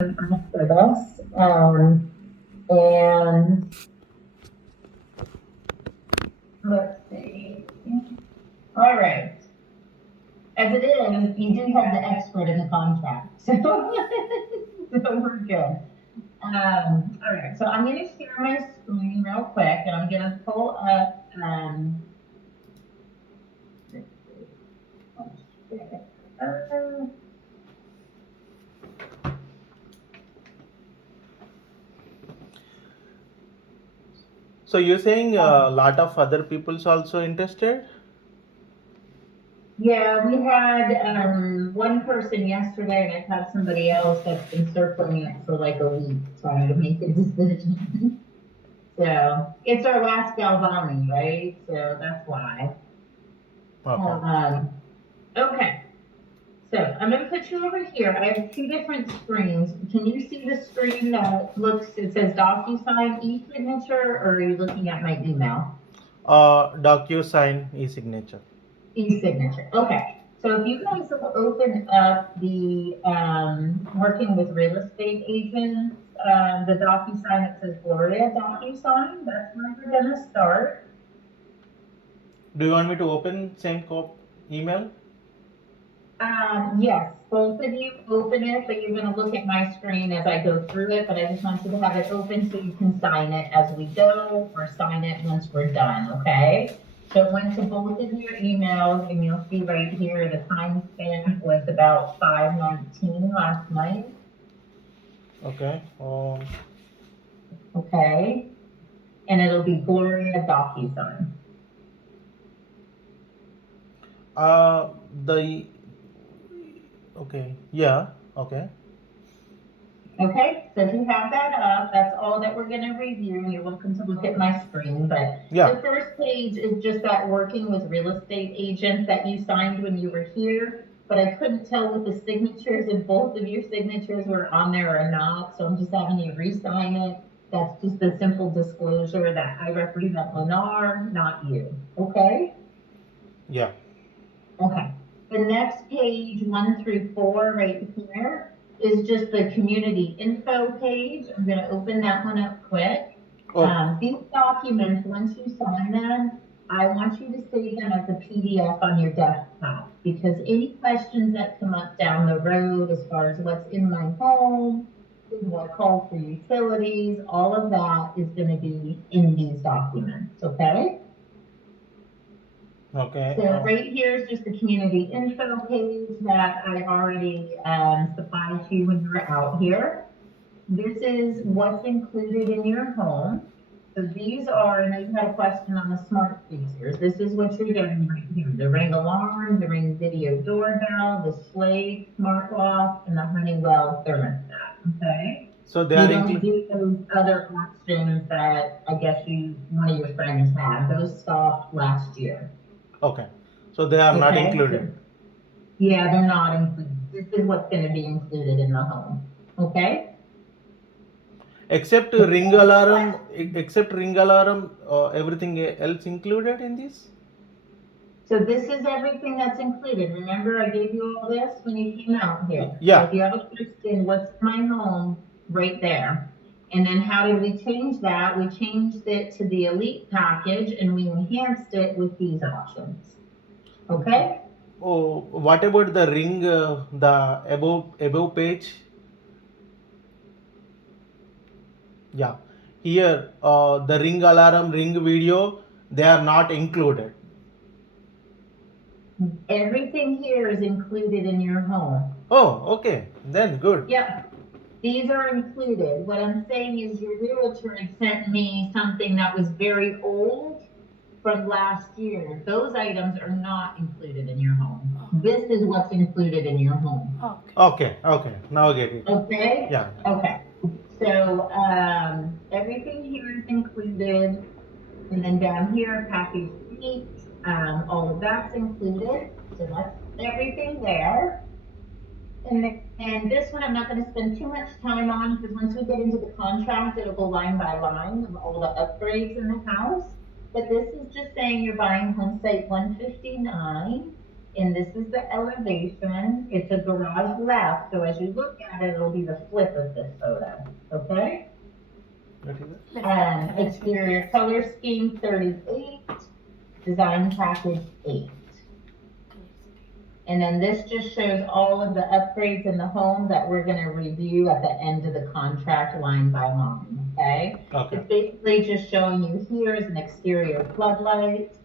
after this. And let's see. All right. As it is, you do have the expert in the contract, so, so we're good. All right, so I'm going to share my screen real quick, and I'm going to pull up. Let's see. So you're saying a lot of other people's also interested? Yeah, we had one person yesterday, and I've had somebody else that's been circling it for like a week trying to make a decision. So it's our last Galvani, right? So that's why. Okay. Okay, so I'm going to put you over here. I have two different screens. Can you see the screen that it says DocuSign e-signature, or are you looking at my email? DocuSign e-signature. E-signature. Okay. So if you guys will open up the working with real estate agents, the DocuSign that says Gloria DocuSign, that's where we're going to start. Do you want me to open same email? Yes, both of you open it, but you're going to look at my screen as I go through it, but I just want you to have it open so you can sign it as we go or sign it once we're done, okay? So it went to both of your emails, and you'll see right here the timestamp was about 5:19 last night. Okay. Okay. And it'll be Gloria DocuSign. Okay. Yeah. Okay. Okay, so if you have that up, that's all that we're going to review. You're welcome to look at my screen, but Yeah. the first page is just that working with real estate agents that you signed when you were here, but I couldn't tell with the signatures if both of your signatures were on there or not, so I'm just having you re-sign it. That's just a simple disclosure that I represent Lennar, not you, okay? Yeah. Okay. The next page, 1 through 4, right here, is just the community info page. I'm going to open that one up quick. These documents, once you sign them, I want you to save them as a PDF on your desktop, because any questions that come up down the road as far as what's in my home, what calls for utilities, all of that is going to be in these documents, okay? Okay. So right here is just the community info page that I already supplied to you when you were out here. This is what's included in your home. So these are, and you had a question on the smart features. This is what you're getting right here. The Ring alarm, the Ring video doorbell, the Schlage smart lock, and the Honeywell thermostat, okay? So they You are don't do those other options that I guess one of your friends had. Those stopped last year. Okay. So they are not included. Yeah, they're not included. This is what's going to be included in the home. Okay? Except ring alarm, everything else included in this? So this is everything that's included. Remember, I gave you all this when you came out here. Yeah. So if you have a question, what's my home? Right there. And then how did we change that? We changed it to the elite package, and we enhanced it with these options. Okay? Oh, what about the ring, the above page? Yeah, here the ring alarm, ring video, they are not included. Everything here is included in your home. Oh, okay, then good. Yep. These are included. What I'm saying is your realtor had sent me something that was very old from last year. Those items are not included in your home. This is what's included in your home. Okay, now I get it. Okay? Yeah. Okay. So everything here is included. And then down here, package sheet, all of that's included. So that's everything there. And this one I'm not going to spend too much time on, because once we get into the contract, it'll go line by line of all the upgrades in the house. But this is just saying you're buying home site 159, and this is the elevation. It's a garage left, so as you look at it, it'll be the flip of this photo, okay? What is it? Exterior color scheme 38, design package 8. And then this just shows all of the upgrades in the home that we're gonna review at the end of the contract line by line, okay? Okay. It's basically just showing you here is an exterior floodlight.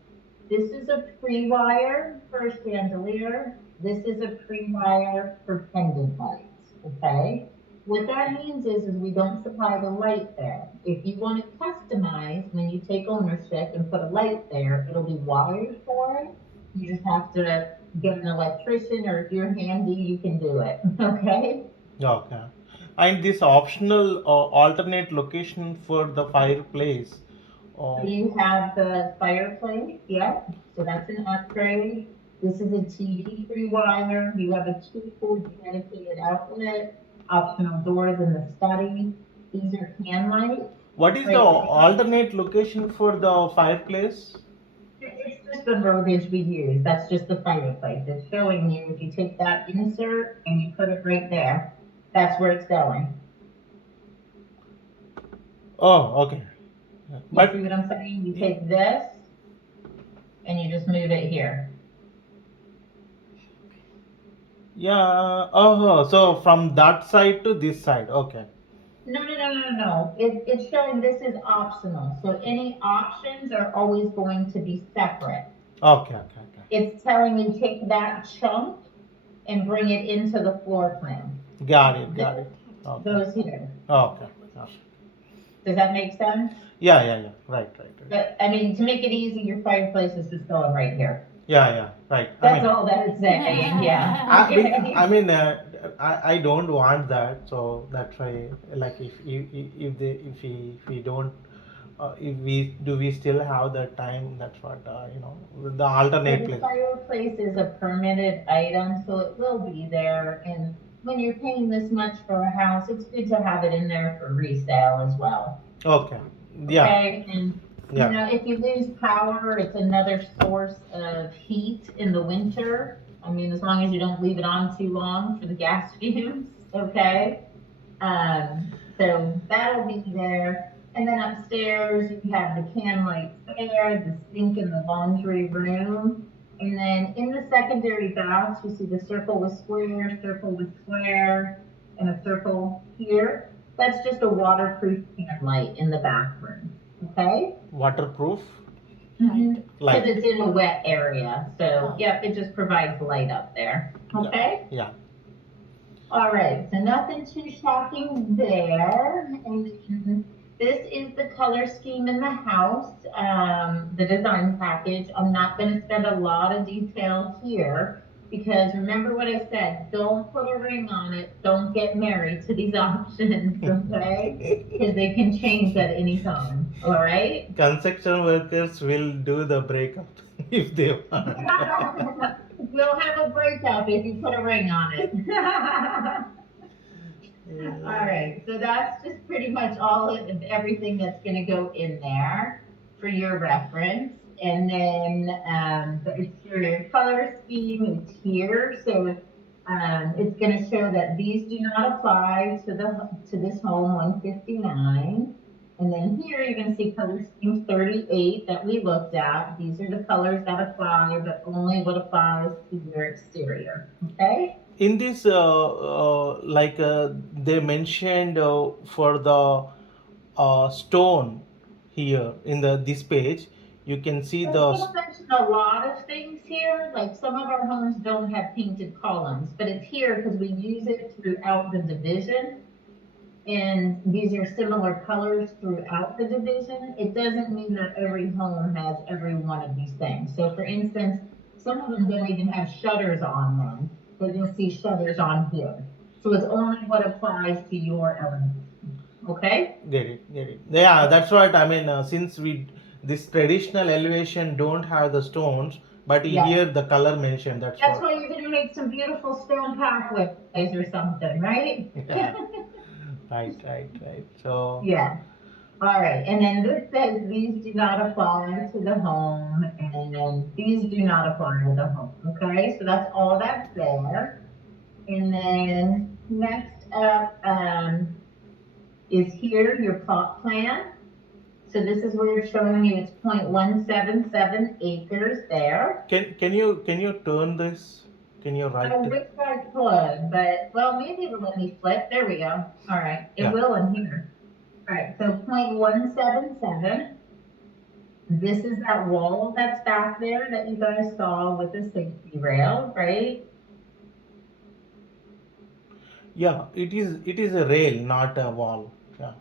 This is a pre-wire for a chandelier. This is a pre-wire for pendant lights, okay? What that means is we don't supply the light there. If you want it customized, when you take ownership and put a light there, it'll be wired for it. You just have to get an electrician, or if you're handy, you can do it, okay? Okay. And this optional alternate location for the fireplace. So you have the fireplace, yep, so that's an upgrade. This is a TV pre-wire. You have a 2-port dedicated outlet, optional doors in the study. These are can lights. What is the alternate location for the fireplace? It's just the verbiage we use. That's just the fireplace. It's showing you if you take that insert and you put it right there, that's where it's going. Oh, okay. You But see what I'm saying? You take this and you just move it here. yeah, so from that side to this side. Okay. No. It's showing this is optional. So any options are always going to be separate. Okay. It's telling you take that chunk and bring it into the floor plan. Got it. Okay. Goes here. Okay. Does that make sense? Yeah. Right. But I mean, to make it easy, your fireplace is just going right here. Yeah. Right. That's all that it's saying. Yeah. I don't want that, so that's why, like, if we don't, if we still have the time, that's what the alternate The place. fireplace is a permitted item, so it will be there. And when you're paying this much for a house, it's good to have it in there for resale as well. Okay. Yeah. Okay, and Yeah. you know, if you lose power, it's another source of heat in the winter. I mean, as long as you don't leave it on too long for the gas fumes, okay? So that'll be there. And then upstairs, you have the can lights there, the sink in the laundry room. And then in the secondary baths, you see the circle with square, and a circle here. That's just a waterproof can light in the bathroom, okay? Waterproof Because light. it's in a wet area, so yep, it just provides light up there, okay? Yeah. All right, so nothing too shocking there. And this is the color scheme in the house, the design package. I'm not going to spend a lot of detail here because remember what I said, don't put a ring on it, don't get married to these options, okay? Because they can change at any time, all right? Construction workers will do the breakup if they want. We'll have a breakup if you put a ring on it. All right, so that's just pretty much all of everything that's going to go in there for your reference. And then the exterior color scheme is here. So it's going to show that these do not apply to this home 159. And then here you're going to see color scheme 38 that we looked at. These are the colors that apply, but only what applies to your exterior. Okay? In this, they mentioned for the stone here in this page, you can see They mention a lot of things here. Like some of our homes don't have painted columns, but it's here because we use it throughout the division. And these are similar colors throughout the division. It doesn't mean that every home has every one of these things. So for instance, some of them don't even have shutters on them. But you'll see shutters on here. So it's only what applies to your element. Okay? Get it. Yeah, that's what I mean. Since this traditional elevation don't have the stones, but here the color mentioned. That's why you're gonna make some beautiful stone pathways or something, right? Yeah. Right. So yeah. All right, and then this says these do not apply to the home, and then these do not apply to the home. Okay, so that's all that's there. And then next up is here your plot plan. So this is where you're showing you it's 0.177 acres there. Can you turn this? Can you I write it? wish I could, but well, maybe it'll let me flip. There we go. All right, it Yeah. will in here. All right, so 0.177. This is that wall that's back there that you guys saw with the safety rail, right? Yeah, it is a rail, not a wall. Yeah.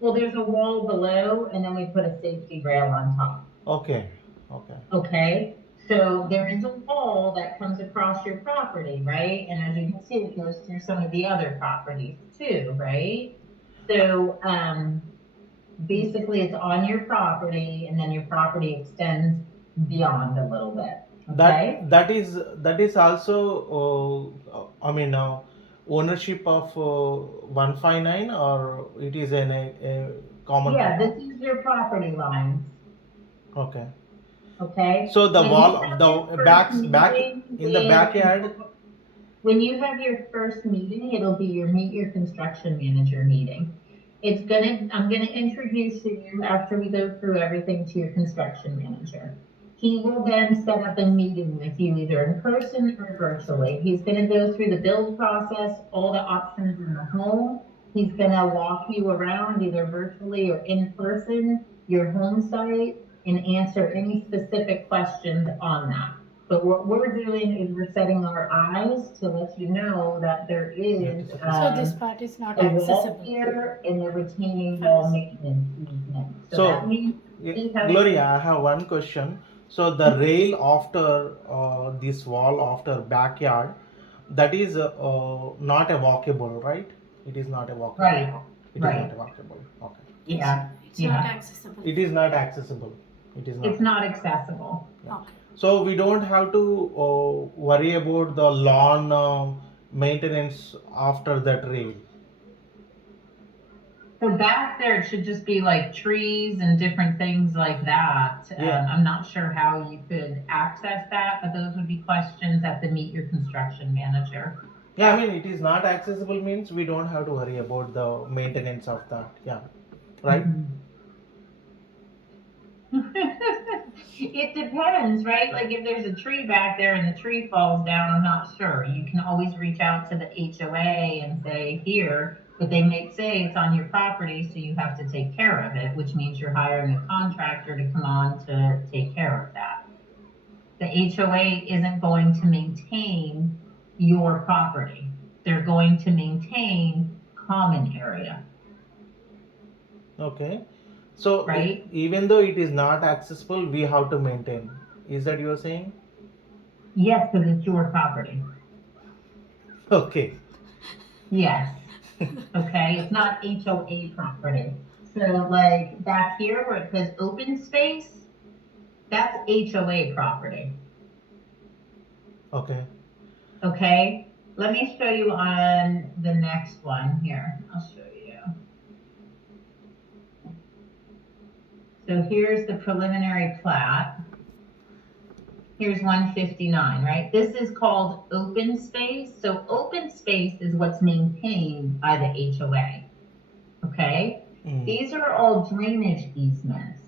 Well, there's a wall below, and then we put a safety rail on top. Okay. Okay. Okay, so there is a wall that comes across your property, right? And as you can see, it goes through some of the other properties too, right? So basically, it's on your property, and then your property extends beyond a little bit. Okay. That is also I mean ownership of 159, or it is a common. Yeah, this is your property lines. Okay. Okay. So the When you wall have the your back first back meeting in the with- backyard. When you have your first meeting, it'll be your meet your construction manager meeting. I'm gonna introduce you after we go through everything to your construction manager. He will then set up a meeting with you either in person or virtually. He's gonna go through the build process, all the options in the home. He's gonna walk you around either virtually or in person, your home site, and answer any specific questions on that. But what we're doing is we're setting our eyes to let you know that there is So this part is not a wall accessible. here and the retaining wall maintenance easement. So So, that means we have- Gloria, I have one question. So the rail after this wall after backyard, that is not a walkable, right? It is not a walkable. Right, It is right. not a walkable. Okay. Yeah, It's not Yeah. accessible. It is not accessible. It is not. it's not accessible. Okay. So we don't have to worry about the lawn maintenance after that rail. So back there, it should just be like trees and different things like that. Yeah. I'm not sure how you could access that, but those would be questions at the meet your construction manager. Yeah, I mean it is not accessible means we don't have to worry about the maintenance of that. Yeah, right. It depends, right? Like if there's a tree back there and the tree falls down, I'm not sure. You can always reach out to the HOA and say, here, but they may say it's on your property, so you have to take care of it, which means you're hiring a contractor to come on to take care of that. The HOA isn't going to maintain your property. They're going to maintain common area. Okay. So Right. even though it is not accessible, we have to maintain. Is that you are saying? Yes, because it's your property. Okay. Yes. Okay, it's not HOA property. So like back here where it says open space, that's HOA property. Okay. Okay, let me show you on the next one here. I'll show you. So here's the preliminary plat. Here's 159, right? This is called open space. So open space is what's maintained by the HOA. Okay? Mm. These are all drainage easements.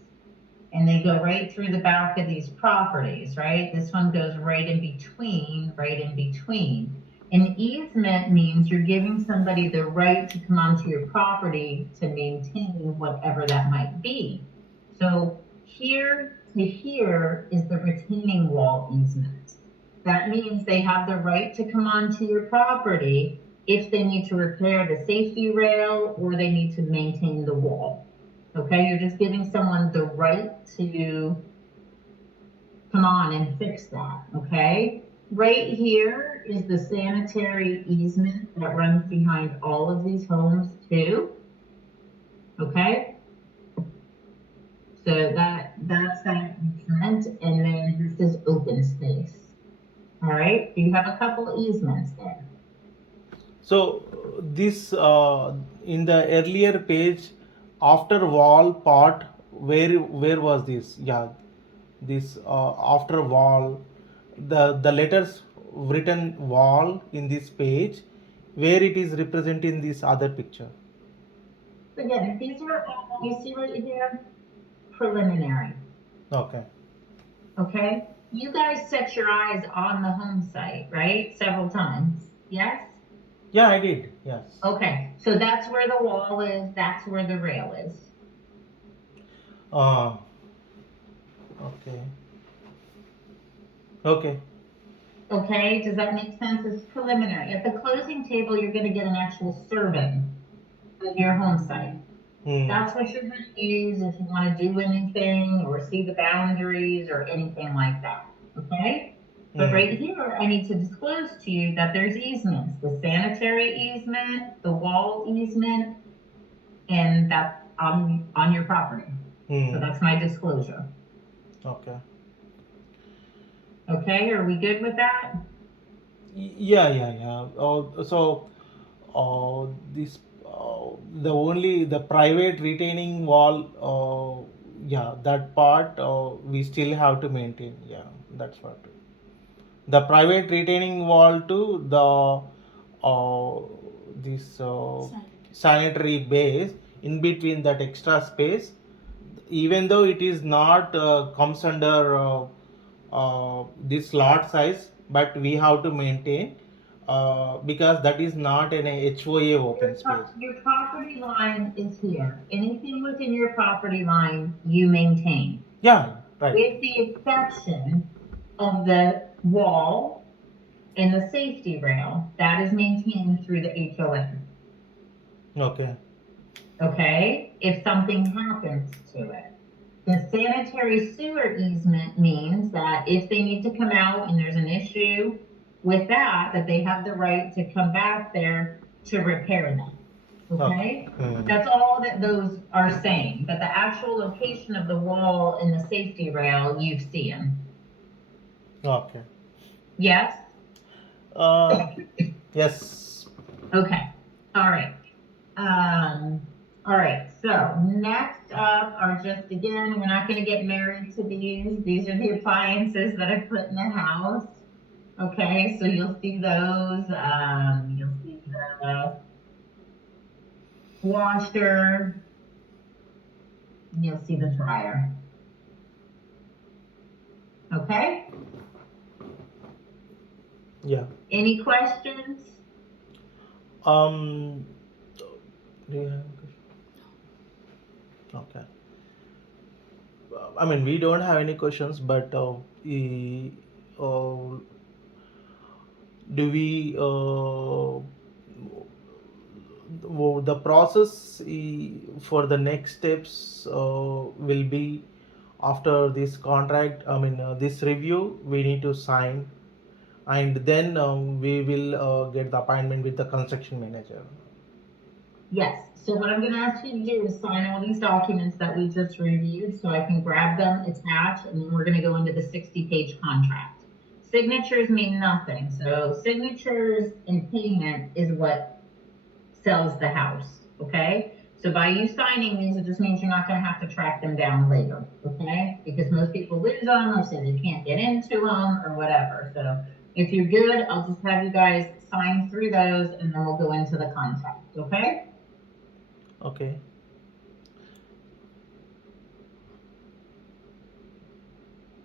And they go right through the back of these properties, right? This one goes right in between, right in between. An easement means you're giving somebody the right to come onto your property to maintain whatever that might be. So here to here is the retaining wall easement. That means they have the right to come onto your property if they need to repair the safety rail or they need to maintain the wall. Okay, you're just giving someone the right to come on and fix that, okay? Right here is the sanitary easement that runs behind all of these homes too, okay? So that's that easement, and then this is open space. All right, so you have a couple easements there. So this in the earlier page, after wall part, where was this? Yeah, this after wall, the letters written wall in this page, where it is represented in this other picture. Again, these are all, you see right here, preliminary, Okay. okay? You guys set your eyes on the home site, right? Several times, yes? Yeah, I did. Yes. Okay, so that's where the wall is, that's where the rail is. Uh, okay. Okay. Okay, does that make sense? It's preliminary. At the closing table, you're gonna get an actual survey of your home site. Hmm. That's what you're gonna use if you wanna do anything or see the boundaries or anything like that, okay? But right here, I need to disclose to you that there's easements, the sanitary easement, the wall easement, and that's on your property. So that's my disclosure. Okay. Okay, are we good with that? Yeah. So, this the private retaining wall. Yeah, that part we still have to maintain. Yeah, that's what. The private retaining wall to the this sanitary base in between that extra space, even though it is not comes under this lot size, but we have to maintain because that is not an HOA open space. Your property line is here. Anything within your property line, you maintain. Yeah, right. With the exception of the wall and the safety rail, that is maintained through the HOA. Okay. Okay, if something happens to it. The sanitary sewer easement means that if they need to come out and there's an issue with that they have the right to come back there to repair them. Okay? That's all that those are saying, but the actual location of the wall and the safety rail, you've seen. Okay. Yes? Yes. Okay, all right. All right, so next up are just, again, we're not gonna get married to these. These are the appliances that I put in the house. Okay, so you'll see those, you'll see the washer, and you'll see the dryer. Okay, Yeah. any questions? Do you have a question? Okay. I mean, we don't have any questions, but do we the process for the next steps will be after this contract, I mean this review we need to sign, and then we will get the appointment with the construction manager. Yes, so what I'm gonna ask you to do is sign all these documents that we just reviewed, so I can grab them, attach, and then we're gonna go into the 60-page contract. Signatures mean nothing, so signatures and payment is what sells the house, okay? So by you signing these, it just means you're not gonna have to track them down later, okay? Because most people lose them or say they can't get into them or whatever, so if you're good, I'll just have you guys sign through those and then we'll go into the contract, okay? Okay.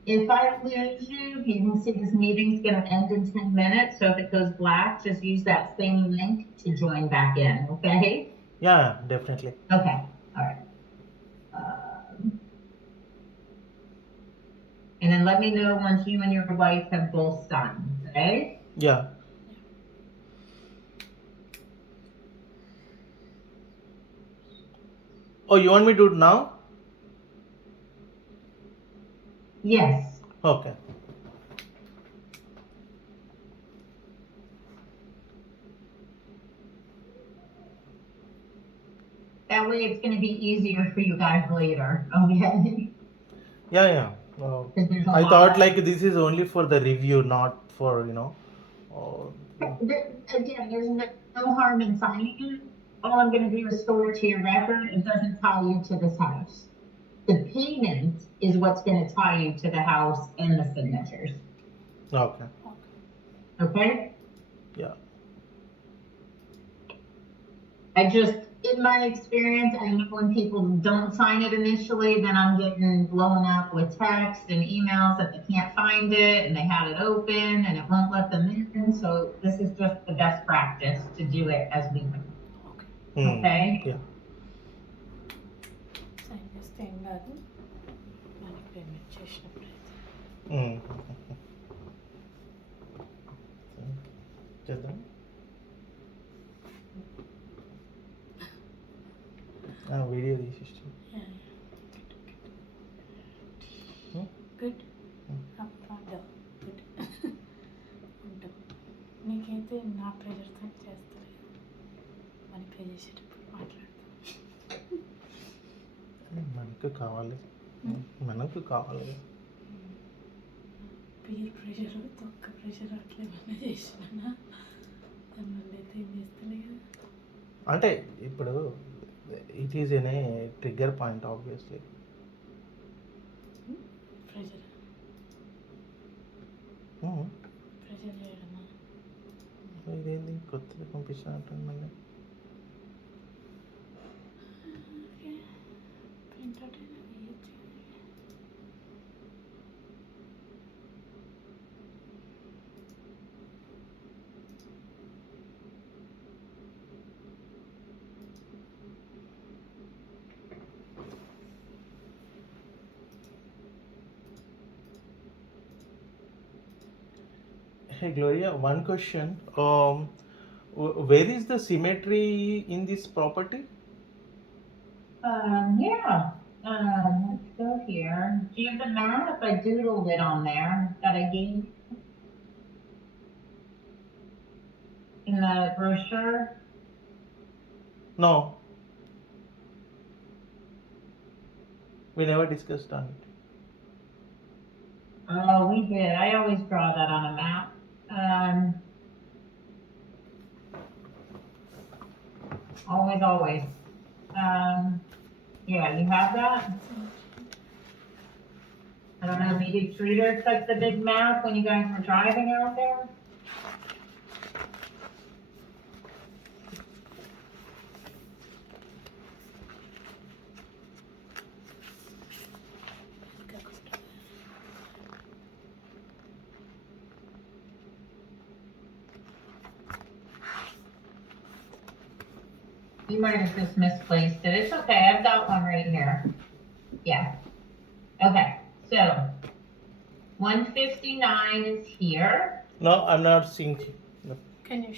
If I lose you, you can see this meeting's gonna end in 10 minutes, so if it goes black, just use that same link to join back in, okay? Yeah, definitely. Okay, all right. And then let me know once you and your wife have both signed, okay? Yeah. Oh, you want me to do it now? Yes. Okay. That way it's gonna be easier for you guys later, okay? Yeah. 'Cause there's a I lot thought of- like this is only for the review, not for Again, there's no harm in signing it. all I'm gonna do is store it to your record. It doesn't tie you to this house. The payment is what's gonna tie you to the house and the signatures, Okay. okay? Yeah. In my experience, I know when people don't sign it initially, then I'm getting blown up with texts and emails that they can't find it and they had it open and it won't let them in. So this is just the best practice to do it as we go. Okay? Yeah. Sign చేస్తే ఏం కాదు మనకి payment చేసినప్పుడు అయితే చేద్దాం. Video తీసి good good ఉంటాం. నీకైతే నా ప్రెజర్తో చేస్తారు మనీ పే చేసేటప్పుడు మాట్లాడతాం. మనకు కావాలి. పీర్ ప్రెషర్ తొక్క ప్రెషర్ అట్లా ఏమన్నా చేసినా దానివల్ల అయితే ఏం చేస్తలే కదా. అంటే ఇప్పుడు it is an a trigger point obviously. Pressure చేయడమా? ఇదేంది కొత్తగా పంపించినట్టు మళ్ళీ. ప్రింట్అవుట్ అయినా వేయచ్చు. Hey Gloria, one question. Where is the symmetry in this property? Yeah. Let's go here. Do you have the map? I doodled it on there that I gave you in the brochure. No. We never discussed on it. Oh, we did. I always draw that on a map. Always. Yeah, you have that? I don't know, maybe Streeter took the big map when you guys were driving out there? You might have just misplaced it. It's okay. I've got one right here. Yeah. Okay. So 159 is here. No, I'm not seeing. No. Can you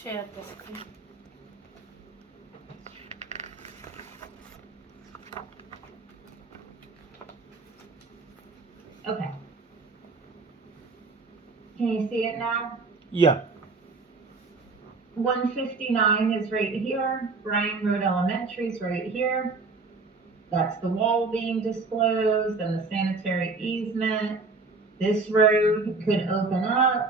share the screen? Okay. Can you see it now? Yeah. 159 is right here. Bryan Road Elementary is right here. That's the wall being disclosed and the sanitary easement. This road could open up.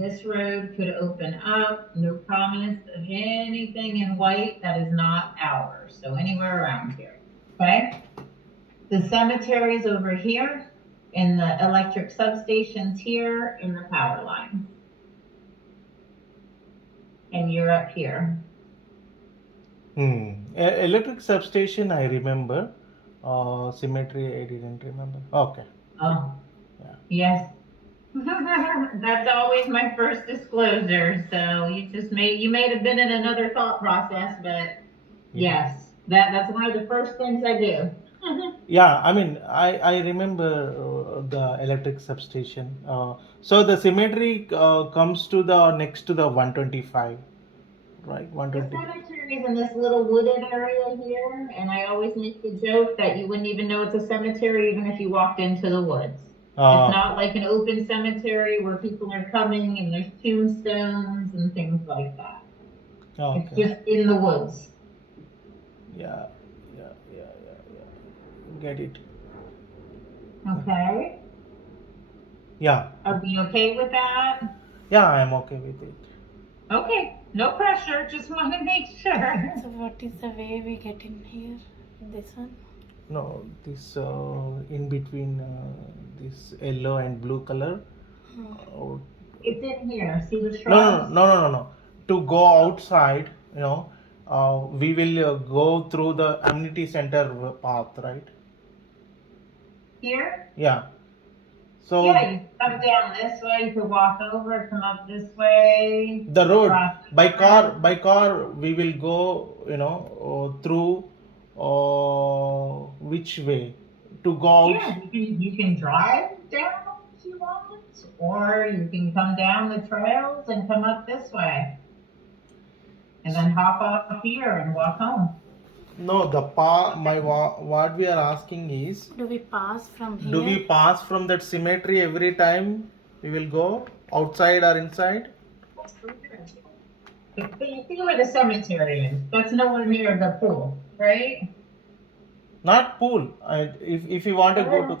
This road could open up. No promise of anything in white that is not ours. So anywhere around here. Okay? The cemetery's over here, and the electric substation's here, and the power line. And you're up here. Electric substation, I remember. Symmetry, I didn't remember. Okay. Oh. Yeah. Yes. That's always my first disclosure. So you may have been in another thought process, but yes, that's one of the first things I do. Yeah, I mean, I remember the electric substation. So the symmetry comes to the next to the 125, right? The 120. cemetery is in this little wooded area here, and I always make the joke that you wouldn't even know it's a cemetery even if you walked into the woods. It's not like an open cemetery where people are coming and there's tombstones and things like that. Okay. It's just in the woods. Yeah. Get it. Okay. Yeah. Are we okay with that? Yeah, I'm okay with it. Okay, no pressure, just want to make sure. So what is the way we get in here? This one? No, this in between this yellow and blue color. Oh. It's in here, see the No, shrubs? no. To go outside, we will go through the amenity center path, right? Here? Yeah. So Yeah, you come down this way, you could walk over, come up this way. the road across the by car we will go, through. Which way to go out? Yeah, you can drive down if you want, or you can come down the trails and come up this way. And then hop off here and walk home. No, what we are asking is, Do we pass from here? do we pass from that cemetery every time we will go outside or inside? But you see where the cemetery is, that's nowhere near the pool, right? Not pool. If you want to go to.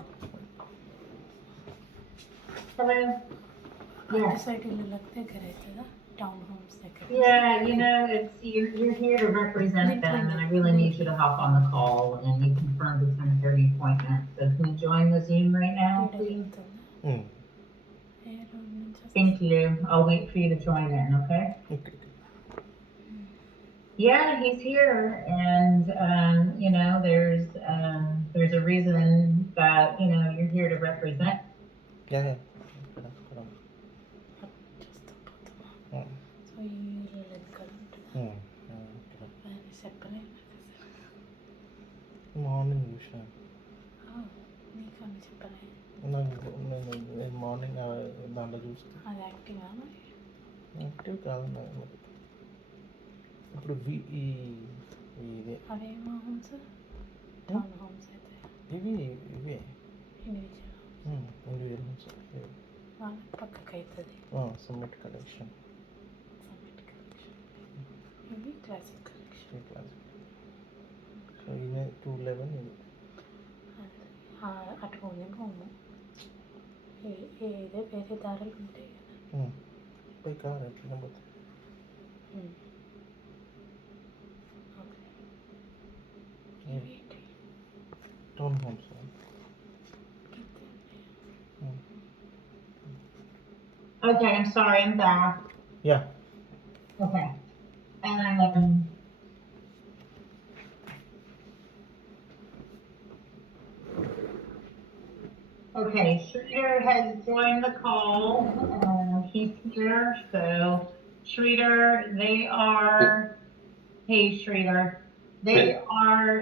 Come in. Other Yeah. side will लगते घर रहता town homes దగ్గర. Yeah, you're here to represent them, and I really need you to hop on the call, and you confirmed the 10:30 appointment. So can you join the Zoom right now, please? Thank you. I'll wait for you to join in, okay? Okay. Yeah, he's here, and there's a reason that you're here to represent. Yeah. So you వెనకాల ఉంటుంది. Separate morning చూసాను. నీకు అన్ని చెప్పలే. నేను morning దాంట్లో చూస్తాను. అది యాక్టివా మరి? యాక్టివ్ కాదు మరి. ఇప్పుడు ఇదే అవేమో హోమ్స్ టౌన్ హోమ్స్ అయితే ఇవే ఇండివిజువల్ హోమ్స్ వాళ్ళకి పక్కకి అవుతుంది. సమ్మిట్ కలెక్షన్ ఇవి క్లాసిక్ కలెక్షన్. సో ఇదే 211 ఇది. అటు పోనీ పోము ఏదే వేరే దారులు ఉంటాయి కదా. పోయి కాదు ఎట్లా పోతే town homes. Okay, I'm sorry, I'm back. Yeah. Okay. Okay, Sridhar has joined the call. He's here, so Sridhar, hey Sridhar, they are,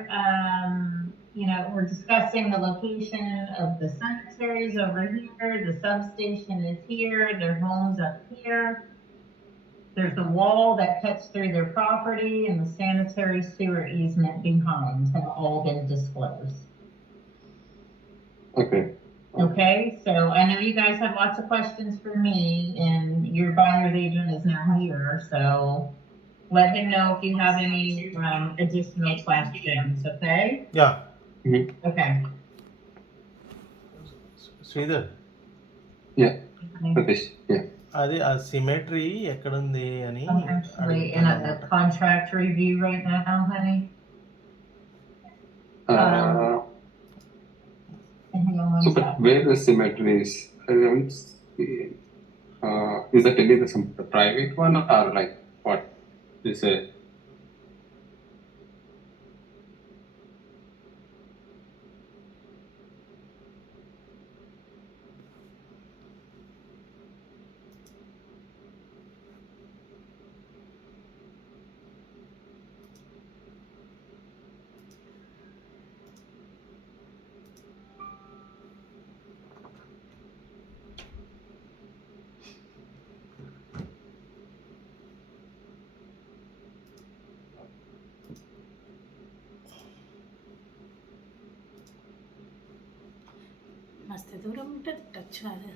we're discussing the location of the cemeteries over here, the substation is here, their home's up here. There's a wall that cuts through their property and the sanitary sewer easement behind have all been disclosed. Okay. Okay, so I know you guys have lots of questions for me, and your buyer's agent is now here, so let him know if you have any additional questions, okay? Yeah. Mm-hmm. Okay. Sridhar. Yeah. Okay. Yeah. అది ఆ symmetry ఎక్కడుంది అని I'm actually in a contract review right now, honey. Hang on one So, but second. where the cemetery is, I don't see. Is that any some private one or like what? Is it? మస్తు దూరం ఉంటుంది, touch కాదు.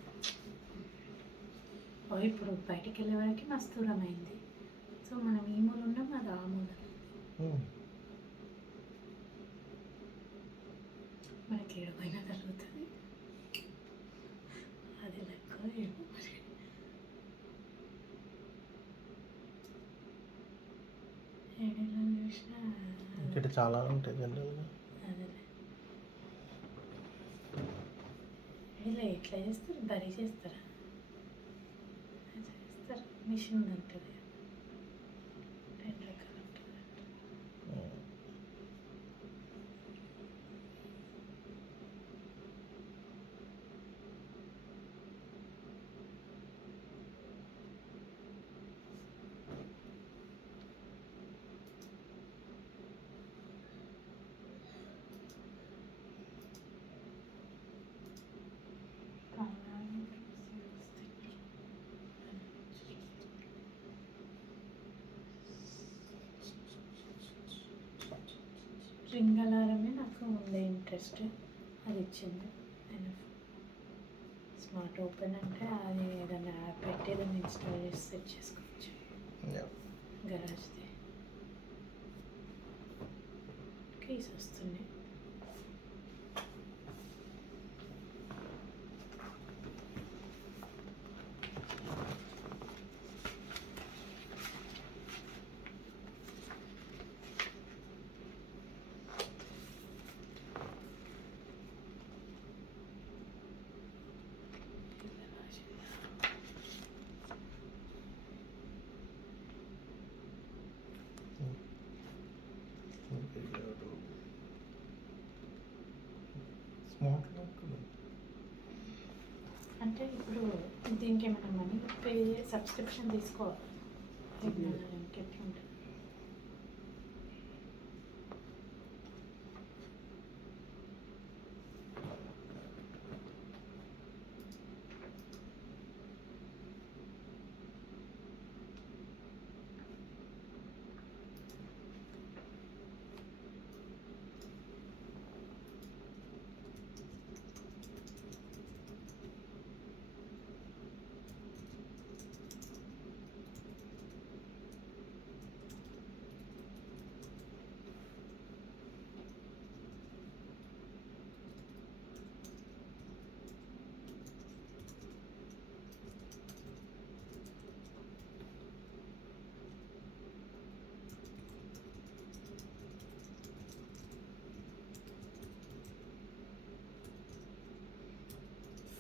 ఇప్పుడు బయటికి వెళ్ళే వరకు మస్తు దూరం అయింది. సో మనం ఈ మూల ఉన్నాం, అది ఆ మూల. మనకి ఏడమైనా జరుగుతుంది, అది లెక్క ఏమో మరి. ఇక్కడ చాలా ఉంటాయి జనరల్గా. అదే ఇలా ఎట్లా చేస్తారు, బరీ చేస్తారా? చేస్తారు, మిషన్ ఉంటుంది, 2 రకాలు ఉంటుంది. రింగ్ అలారమే నాకు ఉండే ఇంట్రెస్ట్, అది ఇచ్చింది. స్మార్ట్ ఓపెన్ అంటే అది ఏదైనా యాప్ పెట్టి ఏదైనా ఇన్స్టాల్ చేసి సెట్ చేసుకోవచ్చు. గరాజ్ది కీస్ వస్తున్నాయి. స్మార్ట్ లాక్ అంటే ఇప్పుడు దీనికి ఏమైనా మనీ పే సబ్స్క్రిప్షన్ తీసుకోవాలి, ఇంకెట్లుంటుంది?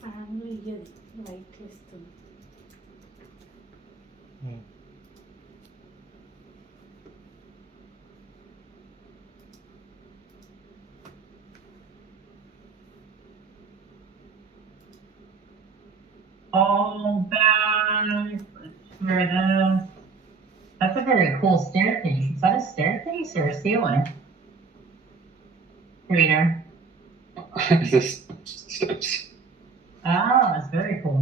ఫ్యాన్లు ఇయ్యదు, లైట్లు ఇస్తుంది. All back. Share this. That's a very cool staircase. Is that a staircase or a ceiling? Reader. Just steps. Oh, that's very cool.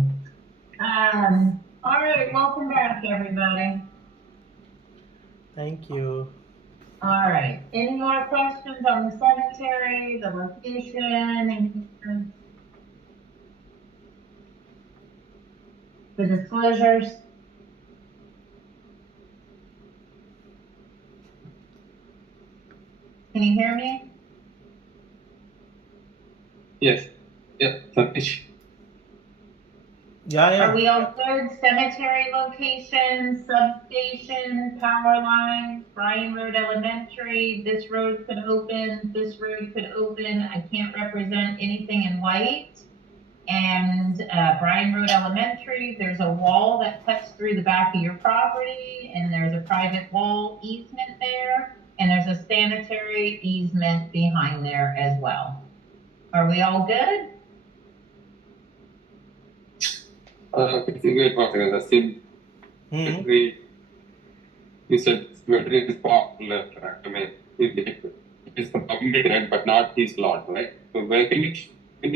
All right, welcome back, everybody. Thank you. All right, any more questions on the cemetery, the location, the disclosures? Can you hear me? Yes. Yeah, Satish. Yeah. Are we all good? Cemetery location, substation, power lines, Bryan Road Elementary, this road could open, this road could open. I can't represent anything in white. And Bryan Road Elementary, there's a wall that cuts through the back of your property, and there's a private wall easement there, and there's a sanitary easement behind there as well. Are we all good? It's a great work. The same. You said cemetery is popular. I mean, it is the public right, but not his lot, right? So where can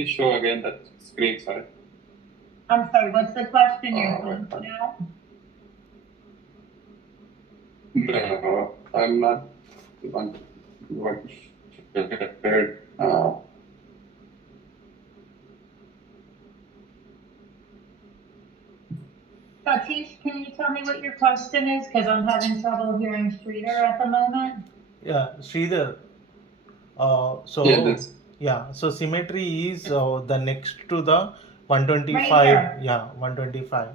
you show again that screen, sorry? I'm sorry, what's the question you're right. going to know? No, I'm not what Satish, can you tell me what your question is? Because I'm having trouble hearing Sridhar at the moment. Yeah, Sridhar. So symmetry is the next to the 125. Right here. Yeah, 125.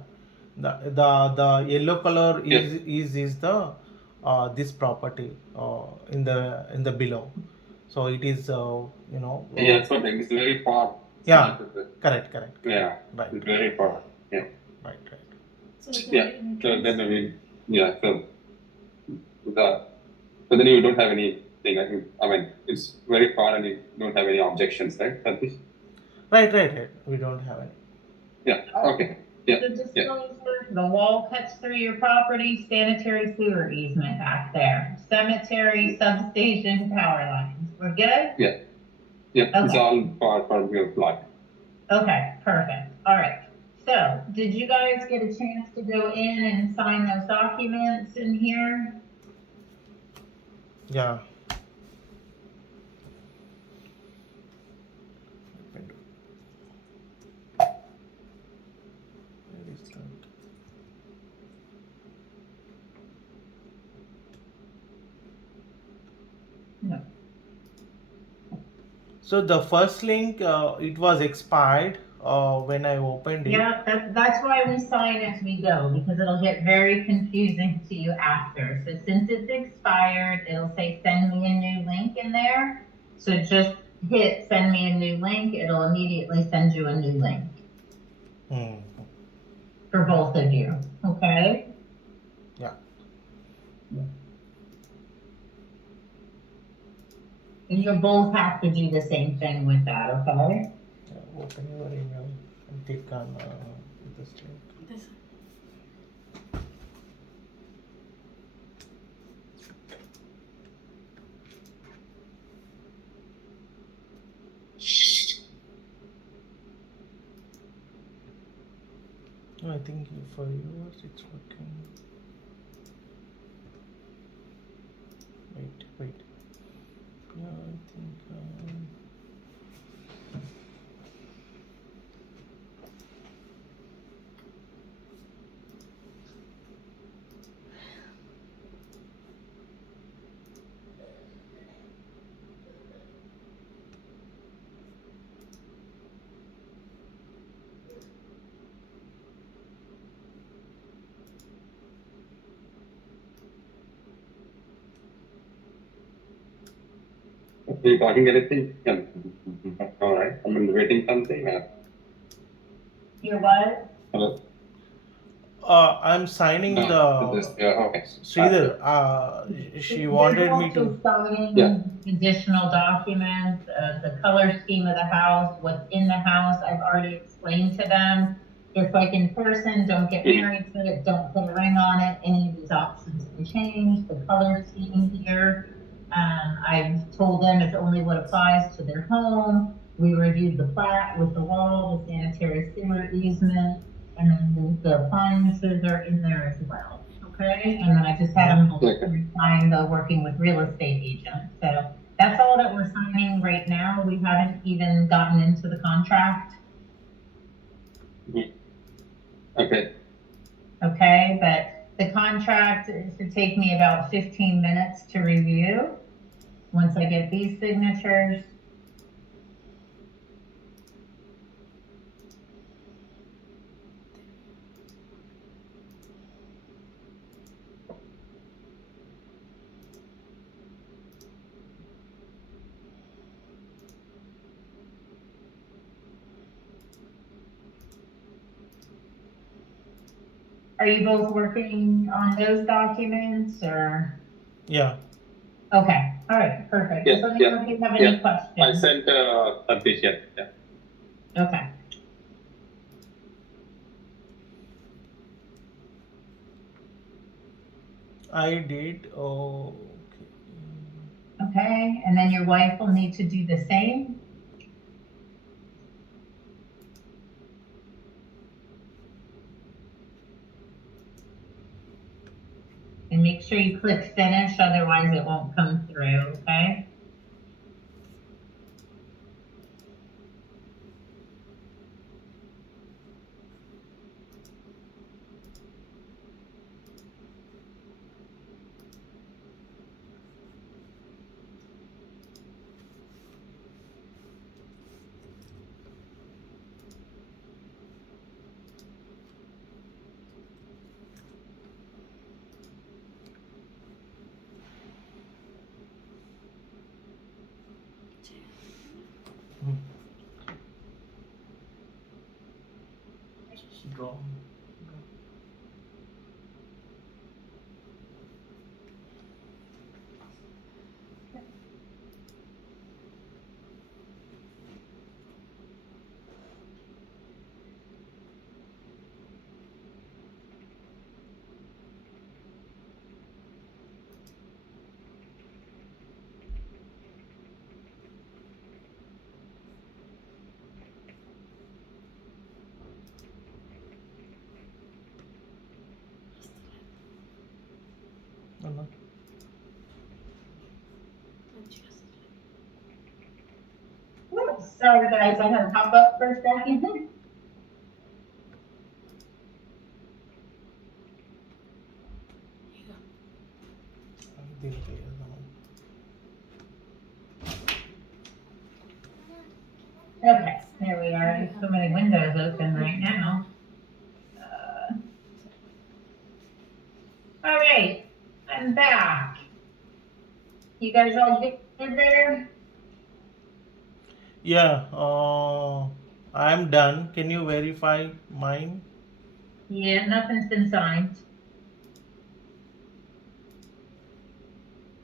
The yellow color is the this property in the below. So it is Yeah, that's what it's very far. It's yeah, not correct. Yeah, Right, it's very far. Yeah. right. So the Yeah. So entrance. then so then you don't have anything. I mean, it's very far and you don't have any objections, right? Satish? Right. We don't have any. Yeah. Okay. Yeah. The disclosure, the wall cuts through your property, sanitary sewer easement back there, cemetery, substation, power lines. We're good? Yeah. Yeah. It's Okay. all far from your plot. Okay, perfect. All right. So, did you guys get a chance to go in and sign those documents in here? Yeah. Where is that? No. So the first link, it was expired when I opened it. Yeah, that's why we sign as we go, because it'll get very confusing to you after. So since it's expired, it'll say send me a new link in there. So just hit send me a new link, it'll immediately send you a new link Hmm. for both of you, okay? Yeah. And you'll both have to do the same thing with that, okay? Open your email and click on this link. This. No, I think for yours it's working. Wait. Yeah, I think. Are you talking anything? Yeah. All right. I'm waiting something. You're what? Hello. I'm signing No, the okay. Sridhar. She wanted me They're to. also signing Yeah. additional documents, the color scheme of the house, what's in the house, I've already explained to them. Just like in person, don't get married to it, don't put a ring on it, any of these options can change, the color scheme here. I've told them it's only what applies to their home. We reviewed the plat with the wall, the sanitary sewer easement, and then the appliances are in there as well, okay? And then I just had them sign the working with real estate agent. So that's all that we're signing right now. We haven't even gotten into the contract, Okay. okay? But the contract should take me about 15 minutes to review. Once I get these signatures, are you both working on those documents or? Yeah. Okay, all right, perfect. Yeah, Just let me know if you have any questions. I sent Satish. Yeah. Okay. I did. Oh, okay. Okay, and then your wife will need to do the same. And make sure you click finish, otherwise it won't come through, okay? Draw. No. మంచిగా వస్తుంది. Oops, sorry guys, I had to pop up for a second. ఇక దీనికి Okay, there we are. There's so many windows open right now. All right, I'm back. You guys all good there? Yeah, I'm done. Can you verify mine? Yeah, nothing's been signed.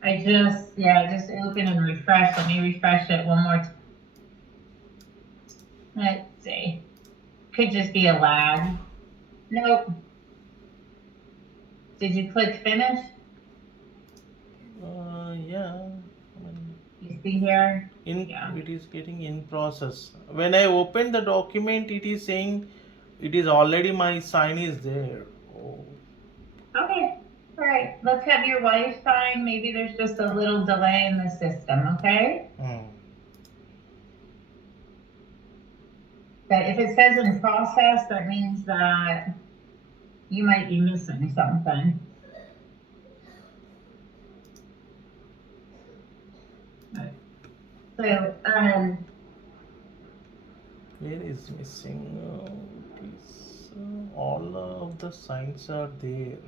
I just open and refresh. Let me refresh it one more time. Let's see. Could just be a lag. Nope. Did you click finish? Yeah. You see here? Yeah. It is getting in process. When I open the document, it is saying it is already my sign is there. Oh. Okay. All right. Let's have your wife sign. Maybe there's just a little delay in the system, okay? But if it says in process, that means that you might be missing something. Right. So, Where is missing? All of the signs are there.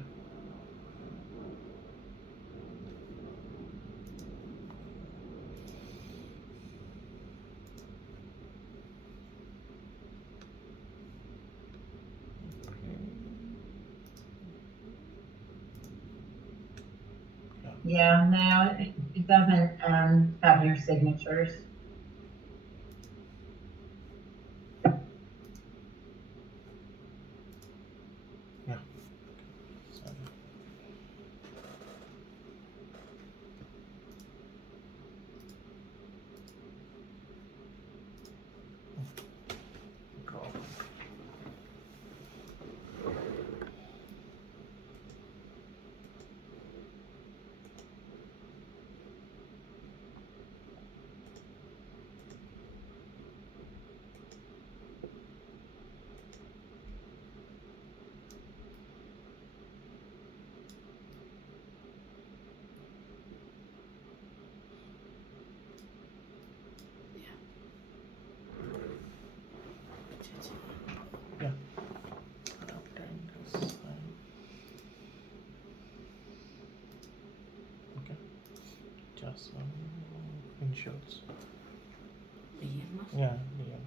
yeah, no, it doesn't have your signatures. Yeah. Sorry. Drop. Yeah. Okay. Just insurance. బియ్యమ్మా Yeah. Yeah.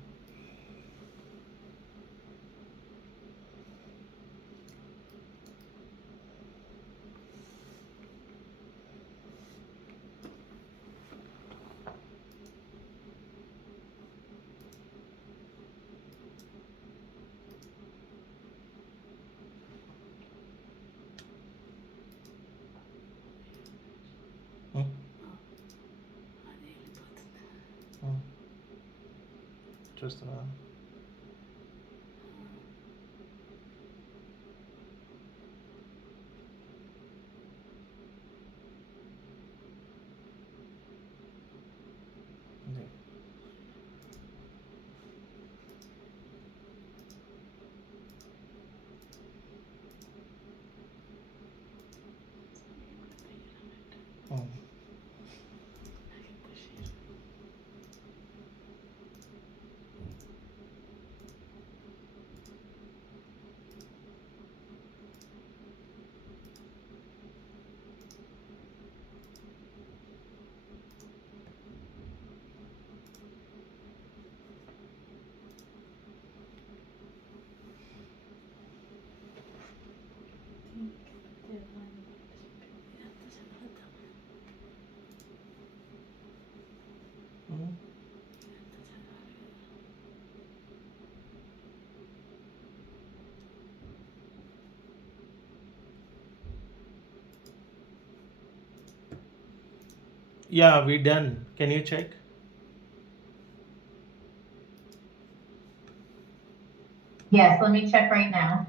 అది వెళ్ళిపోతుంది. చూస్తున్నా Hmm. Yeah, we done. Can you check? Yes, let me check right now.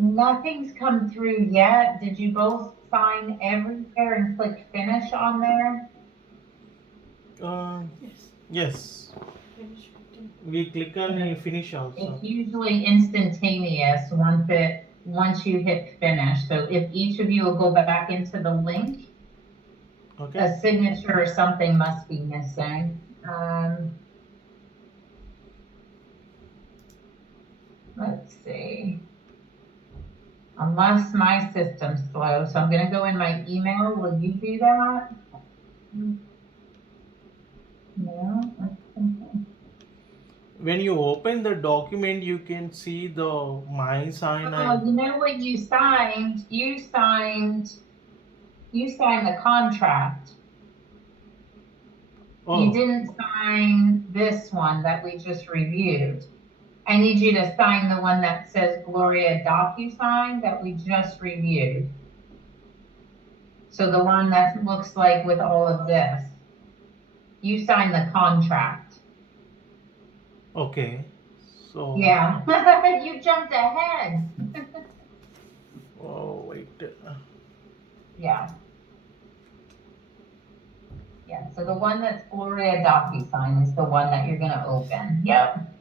Nothing's come through yet. Did you both sign everywhere and click finish on there? Yes. Yes. Finish it. We click on finish also. It's usually instantaneous once you hit finish. So if each of you will go back into the link, Okay. a signature or something must be missing. Let's see. Unless my system's slow, so I'm gonna go in my email. Will you do that? No? Okay. When you open the document, you can see the my sign. Oh, you know what you signed? You signed the contract. You didn't sign this one that we just reviewed. I need you to sign the one that says Gloria DocuSign that we just reviewed. So the one that looks like with all of this. You signed the contract. Okay. So. Yeah, you jumped ahead. Oh wait. Yeah. Yeah, so the one that's Gloria DocuSign is the one that you're gonna open. Yep.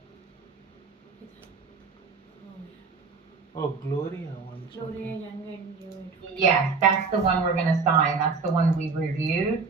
Oh, Gloria one. Gloria Young and you. Yes, that's the one we're gonna sign. That's the one we reviewed.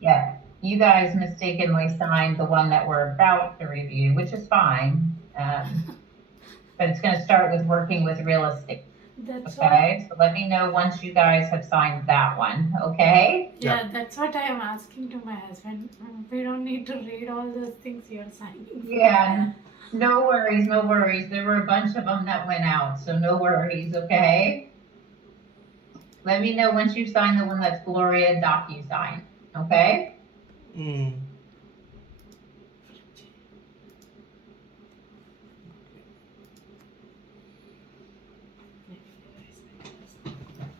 Yeah, you guys mistakenly signed the one that we're about to review, which is fine. But it's gonna start with working with real estate. That's Okay, so let me know once you guys have signed that one, okay? what. Yeah, that's what I am asking to my husband. We don't need to read all those things you're signing. Yeah, no worries, no worries. There were a bunch of them that went out, so no worries, okay? Let me know once you sign the one that's Gloria DocuSign, okay? Hmm.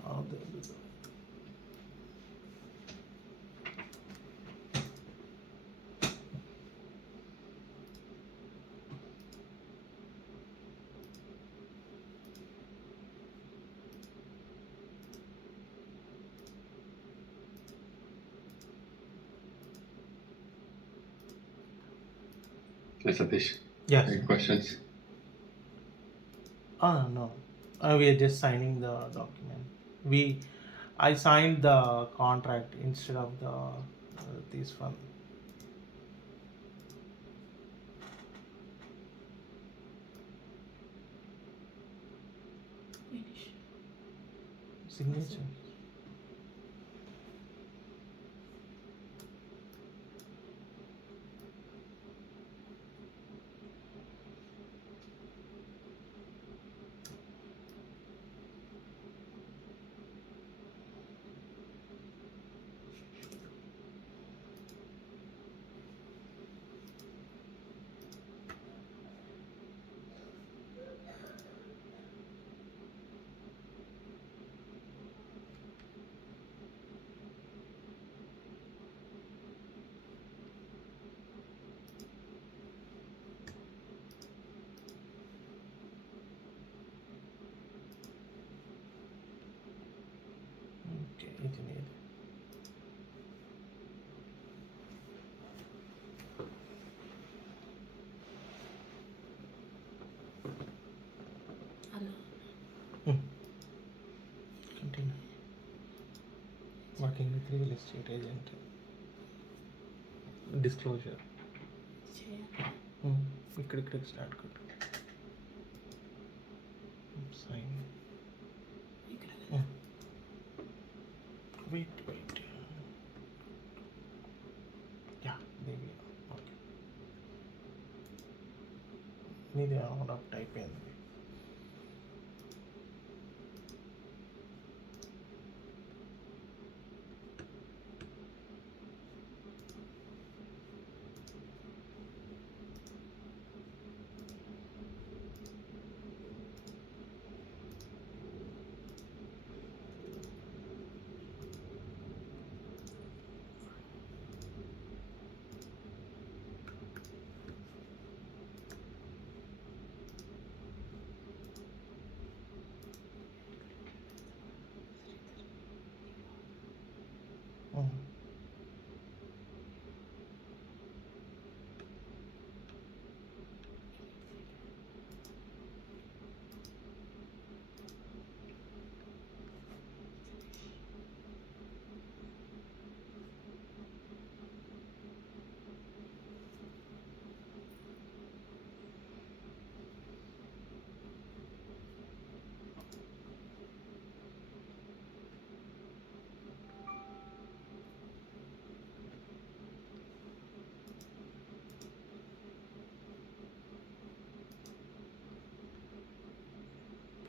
Oh, Yes, Satish. Yes. Any questions? No. We are just signing the document. I signed the contract instead of the this one. Finish. Signature. Okay, engineer. Hello. Continue. Working with real estate agent. Disclosure. చేయాలి. ఇక్కడ start కొట్టు. sign. Yeah. Wait. Yeah, there we go. Okay. Need a lot of type in. Mm.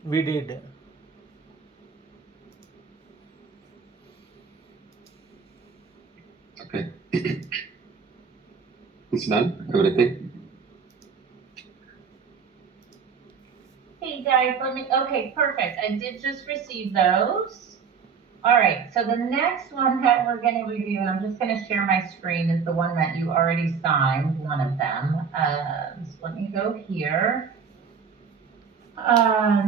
We did. Okay. It's done. Everything. Hey guys, okay, perfect. I did just receive those. All right, so the next one that we're going to review, and I'm just going to share my screen, is the one that you already signed, one of them. So let me go here. All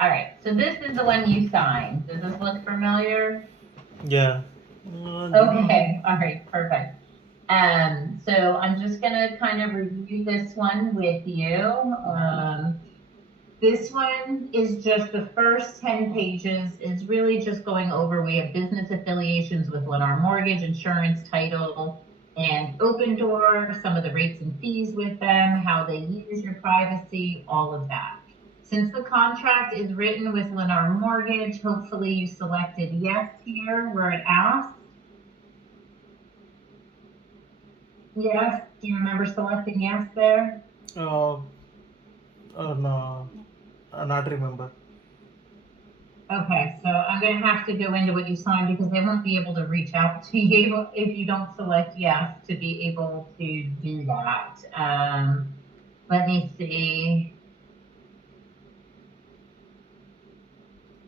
right, so this is the one you signed. Does this look familiar? Yeah. Okay, all right, perfect. So I'm just gonna kind of review this one with you. This one is just the first 10 pages is really just going over, we have business affiliations with Lennar Mortgage, insurance, title, and Open Door, some of the rates and fees with them, how they use your privacy, all of that. Since the contract is written with Lennar Mortgage, hopefully you selected yes here where it asks. Yes, do you remember selecting yes there? No, not remember. Okay, so I'm going to have to go into what you signed because they won't be able to reach out to you if you don't select yes to be able to do that. Let me see.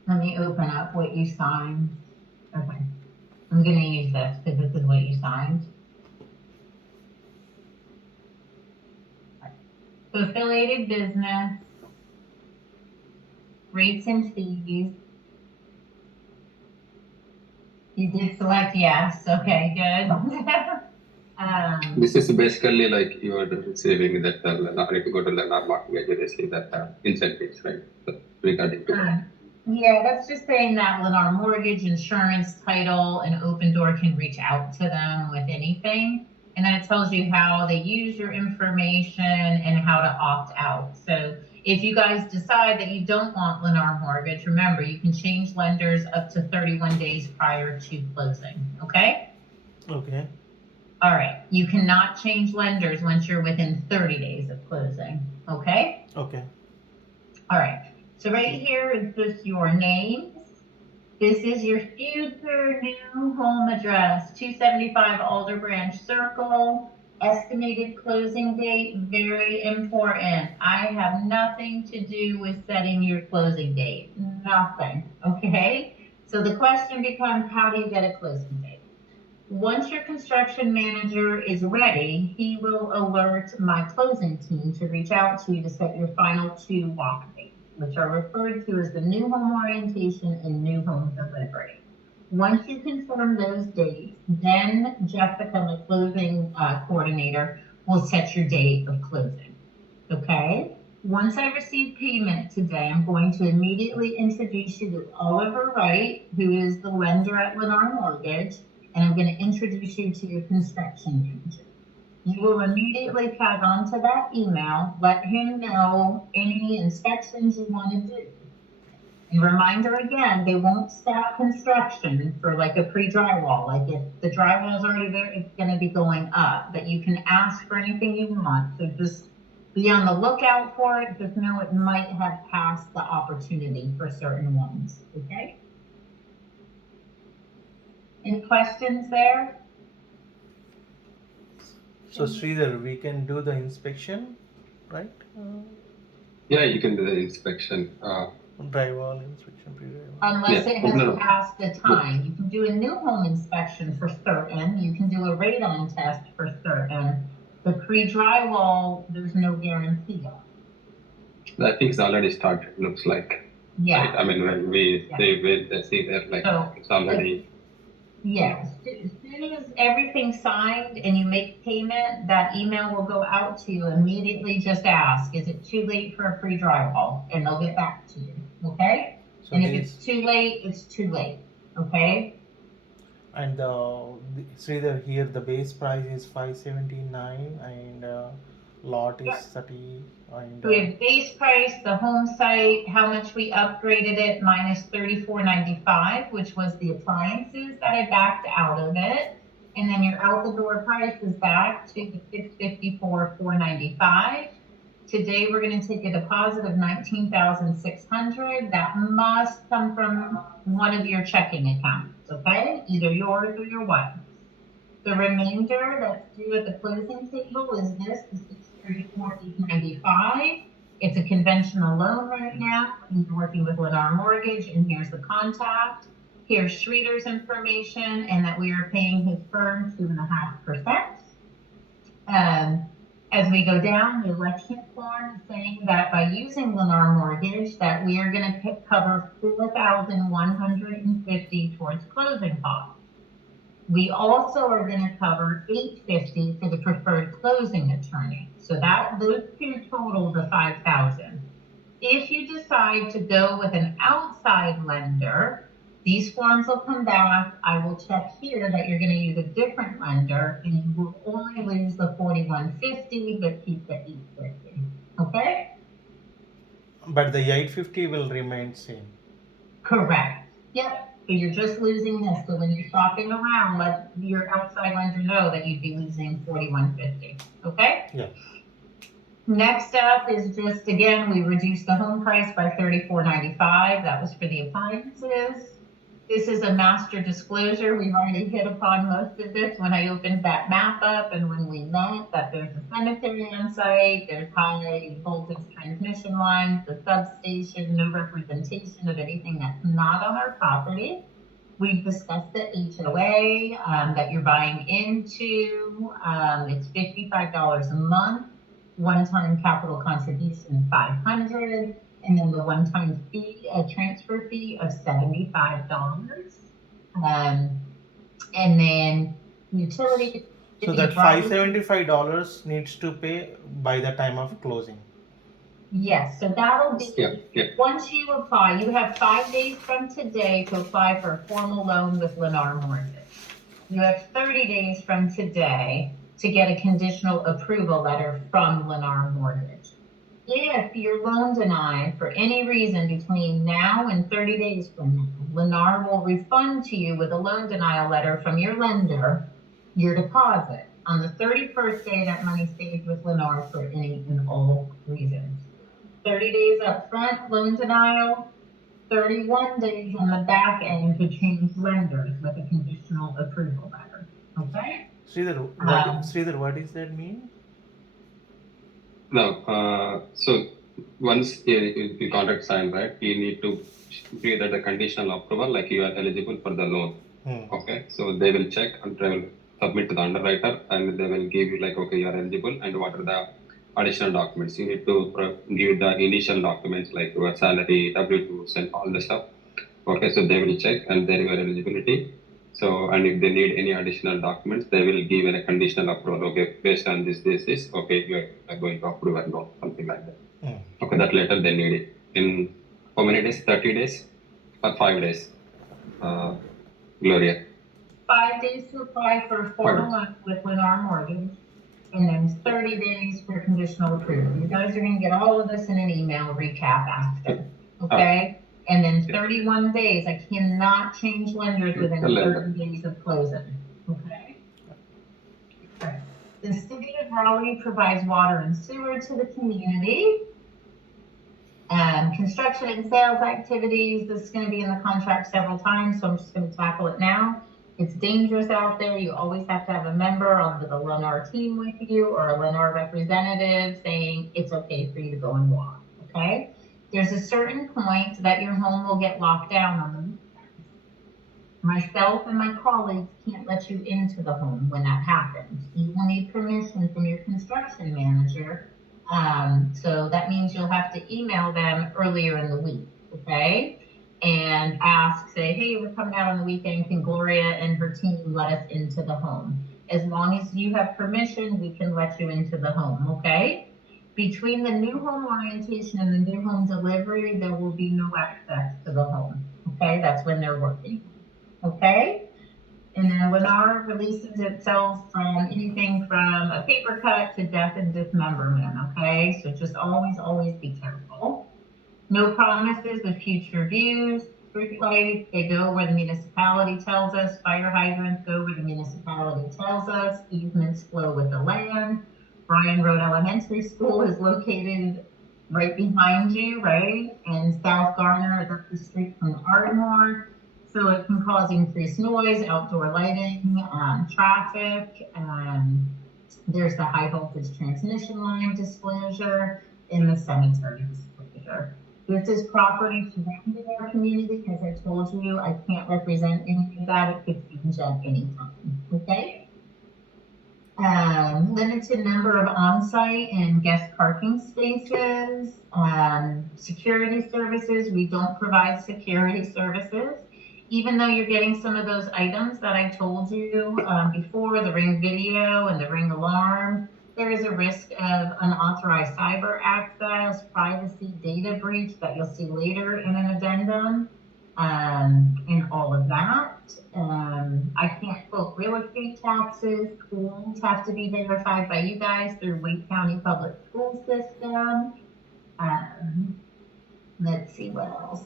Let me open up what you signed. Okay, I'm going to use this because this is what you signed. So affiliated business, rates and fees. You did select yes. Okay, good. This is basically like you are receiving that if you go to Lennar Mortgage, you receive that incentives, right? So regarding to Yeah, that's just saying that Lennar Mortgage, insurance, title, and Open Door can reach out to them with anything. And then it tells you how they use your information and how to opt out. So if you guys decide that you don't want Lennar Mortgage, remember, you can change lenders up to 31 days prior to closing, okay? Okay. All right, you cannot change lenders once you're within 30 days of closing, okay? Okay. All right, so right here is just your names. This is your future new home address, 275 Alder Branch Circle. Estimated closing date, very important. I have nothing to do with setting your closing date, nothing, okay? So the question becomes, how do you get a closing date? Once your construction manager is ready, he will alert my closing team to reach out to you to set your final 2 walk dates, which are referred to as the new home orientation and new home delivery. Once you confirm those dates, then Jessica, my closing coordinator, will set your date of closing, okay? Once I receive payment today, I'm going to immediately introduce you to Oliver Wright, who is the lender at Lennar Mortgage, and I'm going to introduce you to your construction manager. You will immediately tag on to that email, let him know any inspections you want to do. And reminder again, they won't stop construction for like a pre-drywall. Like if the drywall's already there, it's gonna be going up, but you can ask for anything you want. So just be on the lookout for it. Just know it might have passed the opportunity for certain ones, okay? Any questions there? So Sridhar, we can do the inspection, right? Yeah, you can do the inspection. Drywall inspection, pre-drywall. Unless Yeah, it has no. passed the time. You can do a new home inspection for certain. You can do a radon test for certain. The pre-drywall, there's no guarantee on. I think it's already started, looks like. Yeah. Right? I mean, when we Yeah. they see that like So, it's already. Yes, as soon as everything's signed and you make payment, that email will go out to you immediately. Just ask, is it too late for a free drywall? And they'll get back to you, okay? So And if these, it's too late, it's too late, okay? and Sridhar, here the base price is 579 and lot is Yep. 30 and So we have base price, the home site, how much we upgraded it, minus $34.95, which was the appliances that I backed out of it. And then your out the door price is back to the $654,495. Today, we're gonna take a deposit of $19,600. That must come from one of your checking accounts, okay? Either yours or your wife's. The remainder that's due at the closing table is this, the $634,895. It's a conventional loan right now. He's working with Lennar Mortgage, and here's the contact. Here's Sridhar's information, and that we are paying his firm 2.5%. As we go down, the election form is saying that by using Lennar Mortgage, that we are going to cover $4,150 towards closing costs. We also are going to cover $850 for the preferred closing attorney. So that those two total the $5,000. If you decide to go with an outside lender, these forms will come back. I will check here that you're going to use a different lender, and you will only lose the $4,150, but keep the $850. Okay? but the 850 will remain same. Correct. Yep. So you're just losing this. So when you're shopping around, let your outside lender know that you'd be losing $4,150. Okay? Yeah. Next up is just, again, we reduced the home price by $34.95. That was for the appliances. This is a master disclosure. We've already hit upon most of this when I opened that map up and when we met, that there's a cemetery on site, there's high voltage transmission lines, the substation, no representation of anything that's not on our property. We've discussed the HOA that you're buying into. It's $55 a month. One-time capital contribution $500, and then the one-time fee, a transfer fee of $75. And then utility. So that $575 needs to pay by the time of closing. Yes, so that'll be, Yeah. once you apply, you have 5 days from today to apply for a formal loan with Lennar Mortgage. You have 30 days from today to get a conditional approval letter from Lennar Mortgage. If you're loan denied for any reason between now and 30 days from now, Lennar will refund to you with a loan denial letter from your lender your deposit on the 31st day that money stays with Lennar for any and all reasons. 30 days up front, loan denial, 31 days on the back end to change lenders with a conditional approval letter. Okay? Sridhar, what does that mean? No, so once the contract signed, right, you need to give that the conditional approval, like you are eligible for the loan. Okay, so they will check and they will submit to the underwriter, and they will give you like, okay, you are eligible, and what are the additional documents. You need to give the initial documents like your salary, W-2s, and all the stuff. Okay, so they will check and there your eligibility. So, and if they need any additional documents, they will give a conditional approval. Okay, based on this, okay, you are going to approve and loan, something like that. Okay, that letter they need it. In how many days? 30 days or 5 days? Gloria. 5 days to apply for a formal loan with Lennar Mortgage. and then 30 days for conditional approval. You guys are gonna get all of this in an email recap after, okay? And then 31 days, I cannot change lenders within 30 days of closing, okay? Okay. The city of Raleigh provides water and sewer to the community. Construction and sales activities, this is gonna be in the contract several times, so I'm just gonna tackle it now. It's dangerous out there. You always have to have a member on the Lennar team with you or a Lennar representative saying it's okay for you to go and walk, okay? There's a certain point that your home will get locked down on the weekends. Myself and my colleagues can't let you into the home when that happens. You will need permission from your construction manager. So that means you'll have to email them earlier in the week, okay? And ask, say, hey, we're coming out on the weekend. Can Gloria and her team let us into the home? As long as you have permission, we can let you into the home, okay? Between the new home orientation and the new home delivery, there will be no access to the home, okay? That's when they're working, okay? And then Lennar releases itself from anything from a paper cut to death and dismemberment, okay? So just always be careful. No promises of future views. Street lights, they go where the municipality tells us. Fire hydrants go where the municipality tells us. Easements flow with the land. Bryan Road Elementary School is located right behind you, right? And South Garner is up the street from Ardmore. So it can cause increased noise, outdoor lighting, traffic. There's the high voltage transmission line disclosure and the cemetery disclosure. This is property surrounding our community. As I told you, I can't represent any of that. It could change at any time, okay? Limited number of on-site and guest parking spaces. Security services, we don't provide security services. Even though you're getting some of those items that I told you before, the Ring video and the Ring alarm, there is a risk of unauthorized cyber access, privacy data breach that you'll see later in an addendum, and all of that. I can't quote real estate taxes. Schools have to be verified by you guys through Wake County Public School System. Let's see what else.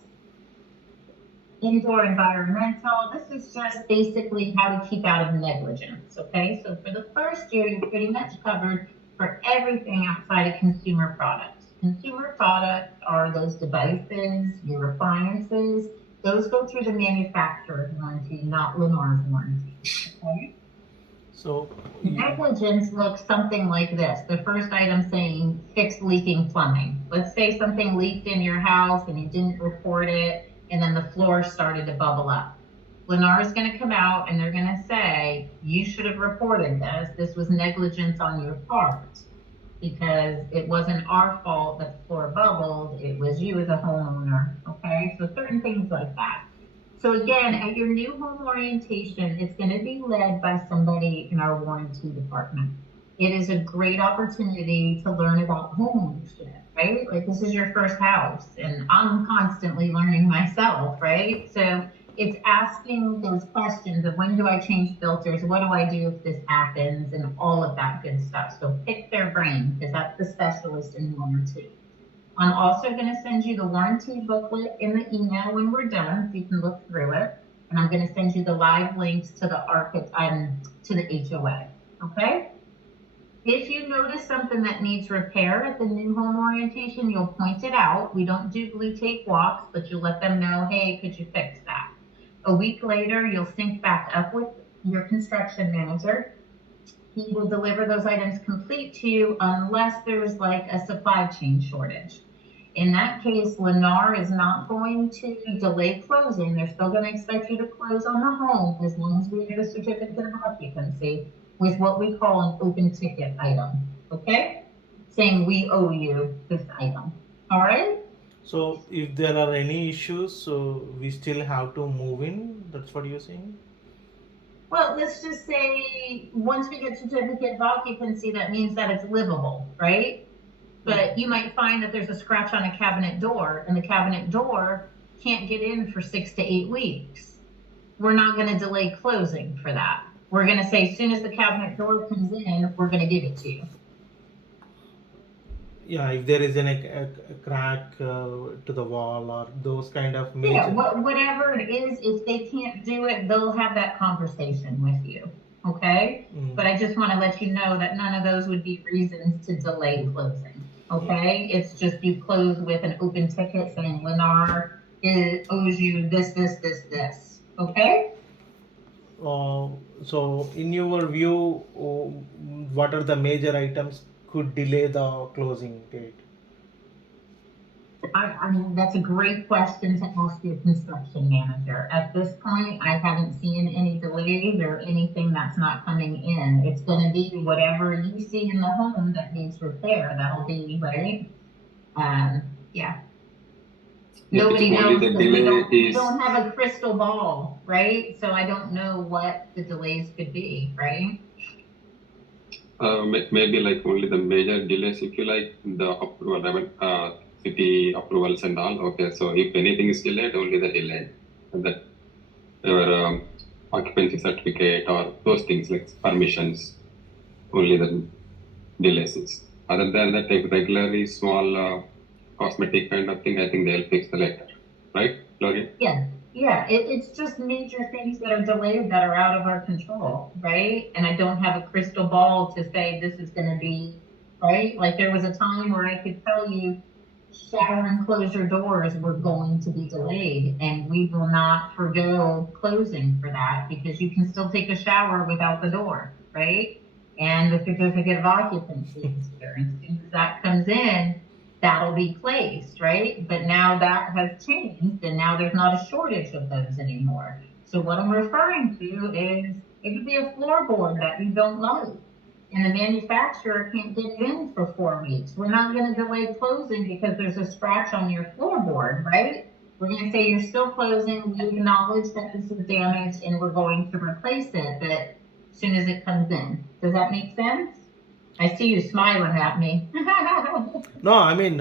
Indoor environmental, this is just basically how to keep out of negligence, okay? So for the first year, you're pretty much covered for everything outside of consumer products. Consumer products are those devices, your appliances, those go through the manufacturer's warranty, not Lennar's warranty, okay? So negligence looks something like this. The first item saying fix leaking plumbing. Let's say something leaked in your house and you didn't report it, and then the floor started to bubble up. Lennar is going to come out and they're going to say, you should have reported this. This was negligence on your part because it wasn't our fault that the floor bubbled. It was you as a homeowner, okay? So certain things like that. So again, at your new home orientation, it's going to be led by somebody in our warranty department. It is a great opportunity to learn about homeownership, right? Like this is your first house and I'm constantly learning myself, right? So it's asking those questions of when do I change filters? What do I do if this happens? And all of that good stuff. So pick their brain because that's the specialist in warranty. I'm also going to send you the warranty booklet in the email when we're done, so you can look through it. And I'm going to send you the live links to the to the HOA, okay? If you notice something that needs repair at the new home orientation, you'll point it out. We don't do blue tape walks, but you'll let them know, hey, could you fix that? A week later, you'll sync back up with your construction manager. He will deliver those items complete to you unless there's like a supply chain shortage. In that case, Lennar is not going to delay closing. They're still going to expect you to close on the home as long as we get a certificate of occupancy with what we call an open ticket item, okay? Saying we owe you this item, all right? So if there are any issues, so we still have to move in, that's what you're saying? Well, let's just say once we get certificate of occupancy, that means that it's livable, right? But you might find that there's a scratch on a cabinet door and the cabinet door can't get in for 6 to 8 weeks. We're not going to delay closing for that. we're gonna say, as soon as the cabinet door comes in, we're gonna give it to you. Yeah, if there is a crack to the wall or those kind of Yeah, major. whatever it is, if they can't do it, they'll have that conversation with you, okay? But I just wanna let you know that none of those would be reasons to delay closing, okay? It's just you close with an open ticket saying Lennar owes you this, okay? So, in your view, what are the major items could delay the closing date? I mean, that's a great question to ask your construction manager. At this point, I haven't seen any delays or anything that's not coming in. It's gonna be whatever you see in the home that needs repair, that'll be, right? Yeah. Yeah, it's Nobody only knows, the 'cause we delay don't is have a crystal ball, right? So I don't know what the delays could be, right? maybe like only the major delays if you like the approval, I mean, city approvals and all. Okay, so if anything is delayed, only the delay, that your occupancy certificate or those things like permissions, only the delays is. Other than that, if regularly small cosmetic kind of thing, I think they'll fix the later, right, Gloria? Yeah, it's just major things that are delayed that are out of our control, right? And I don't have a crystal ball to say this is gonna be, right? Like there was a time where I could tell you shower enclosure doors were going to be delayed, and we will not forgo closing for that because you can still take a shower without the door, right? And the certificate of occupancy is here, and as soon as that comes in, that'll be placed, right? But now that has changed, and now there's not a shortage of those anymore. So what I'm referring to is it could be a floorboard that you don't like, and the manufacturer can't get it in for 4 weeks. We're not gonna delay closing because there's a scratch on your floorboard, right? We're gonna say you're still closing, we acknowledge that this is damaged, and we're going to replace it, but as soon as it comes in. Does that make sense? I see you smiling at me. No, I mean,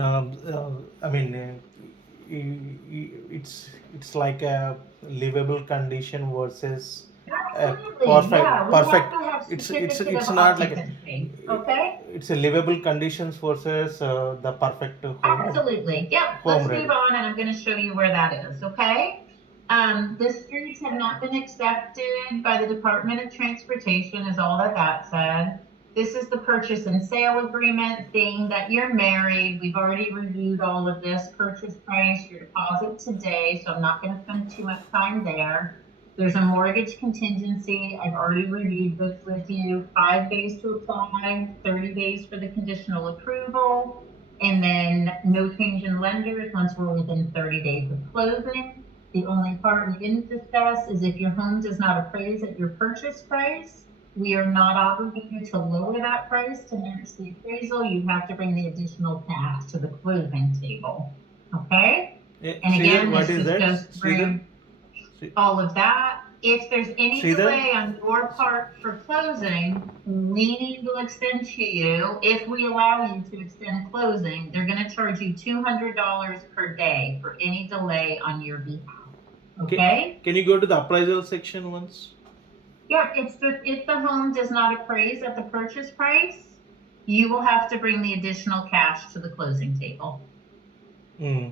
it's like a livable condition versus a Absolutely, perfect yeah, we have perfect. to have It's certificate it's of not like occupancy, okay? it's a livable conditions versus the perfect Absolutely, yep, home let's ready. move on, and I'm gonna show you where that is, okay? The streets have not been accepted by the Department of Transportation, is all that said. This is the purchase and sale agreement, saying that you're married. We've already reviewed all of this, purchase price, your deposit today, so I'm not gonna spend too much time there. There's a mortgage contingency. I've already reviewed this with you. 5 days to apply, 30 days for the conditional approval, and then no change in lenders once we're within 30 days of closing. The only part we didn't discuss is if your home does not appraise at your purchase price, we are not obligated to lower that price to match the appraisal. You have to bring the additional cash to the closing table, okay? And again, What this is just that? goes through all of that. If there's any Sridhar? delay on your part for closing, we need to extend to you. If we allow you to extend closing, they're gonna charge you $200 per day for any delay on your behalf, okay? Can you go to the appraisal section once? Yeah, it's just, if the home does not appraise at the purchase price, you will have to bring the additional cash to the closing table, Mhm.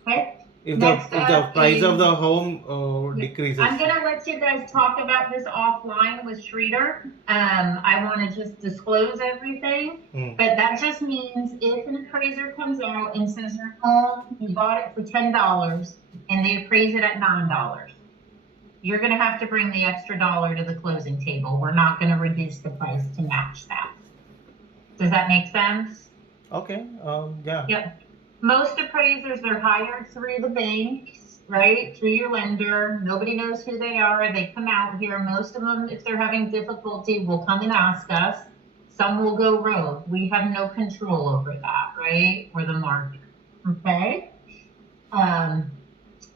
okay? If Next the up price of is- the home decreases. I'm gonna let you guys talk about this offline with Sridhar. I wanna just disclose everything, but that just means if an appraiser comes out and says your home, you bought it for $10 and they appraise it at $9, you're gonna have to bring the extra dollar to the closing table. We're not gonna reduce the price to match that. Does that make sense? Okay. Yeah. Yep. Most appraisers are hired through the banks, right? Through your lender. Nobody knows who they are. They come out here. Most of them, if they're having difficulty, will come and ask us. Some will go rogue. We have no control over that, right? We're the market. Okay.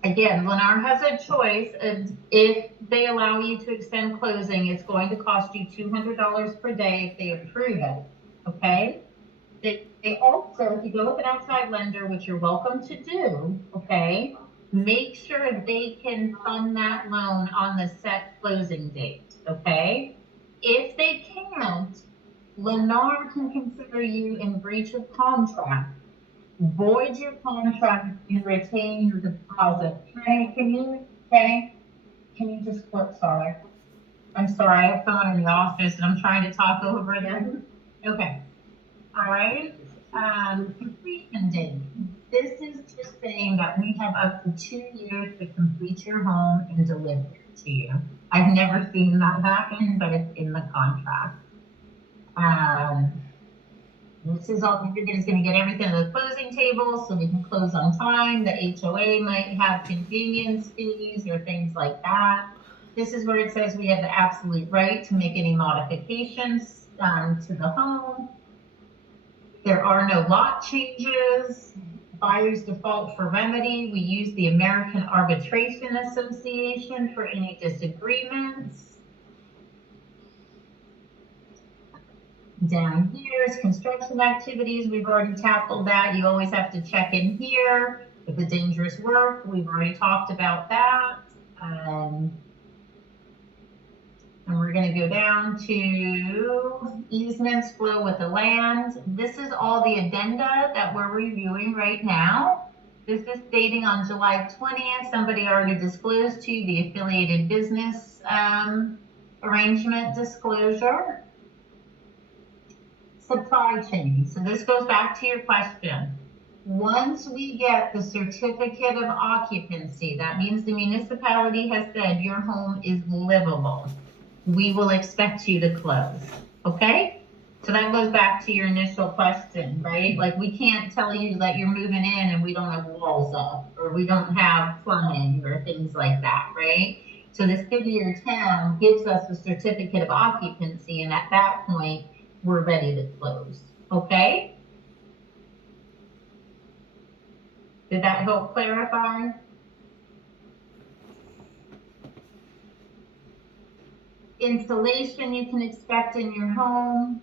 Again, Lennar has a choice, and if they allow you to extend closing, it's going to cost you $200 per day if they approve it. Okay. They also, if you go with an outside lender, which you're welcome to do, okay, make sure they can fund that loan on the set closing date, okay? If they can't, Lennar can consider you in breach of contract, void your contract, and retain your deposit. Kenny, can you just click, sorry? I'm sorry, I have someone in the office and I'm trying to talk over them. Okay. All right. Completion date. This is just saying that we have up to 2 years to complete your home and deliver it to you. I've never seen that happen, but it's in the contract. This is all you're going to get everything to the closing table so we can close on time. The HOA might have convenience fees or things like that. This is where it says we have the absolute right to make any modifications to the home. There are no lot changes. Buyer's default for remedy. We use the American Arbitration Association for any disagreements. Down here is construction activities. We've already tackled that. You always have to check in here. If it's dangerous work, we've already talked about that. And we're going to go down to easements flow with the land. This is all the addenda that we're reviewing right now. This is dating on July 20th. Somebody already disclosed to you the affiliated business arrangement disclosure. Supply chain. So this goes back to your question. Once we get the certificate of occupancy, that means the municipality has said your home is livable. We will expect you to close, okay? So that goes back to your initial question, right? Like we can't tell you that you're moving in and we don't have walls up or we don't have plumbing or things like that, right? So the city or town gives us a certificate of occupancy and at that point, we're ready to close, okay? Did that help clarify? Installation you can expect in your home.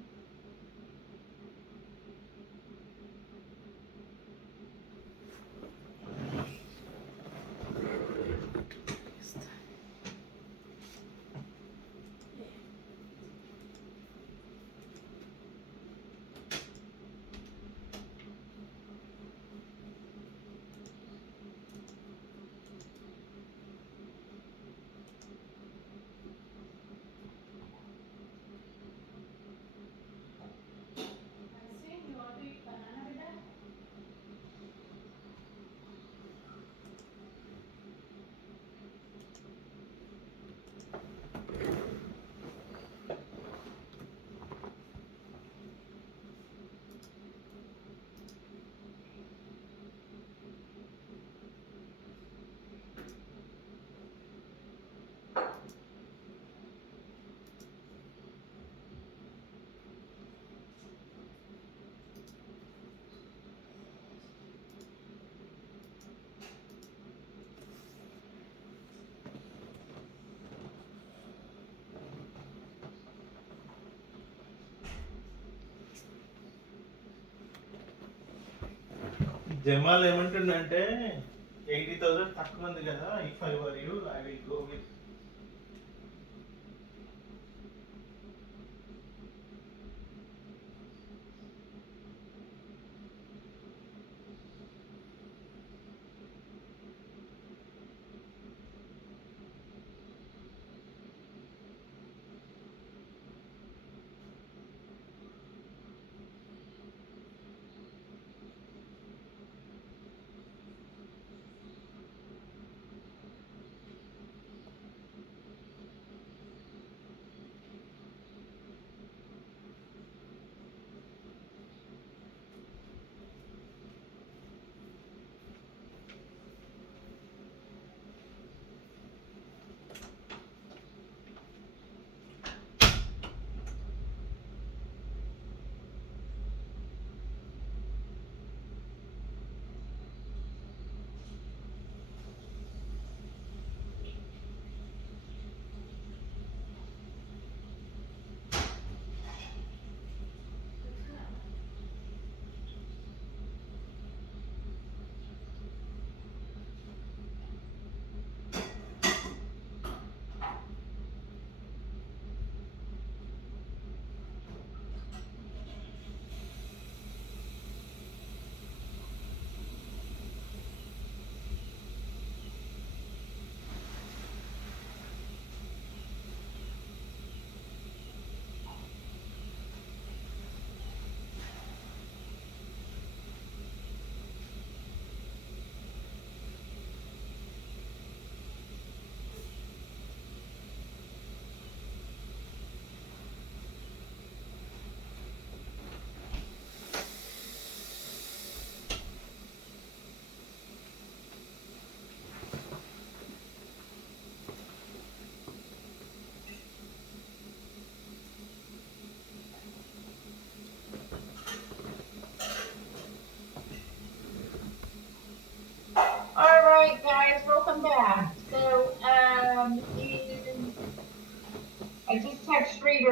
Jamal ఏమంటుండంటే 80,000 తక్కువ ఉంది కదా, if I were you I will go with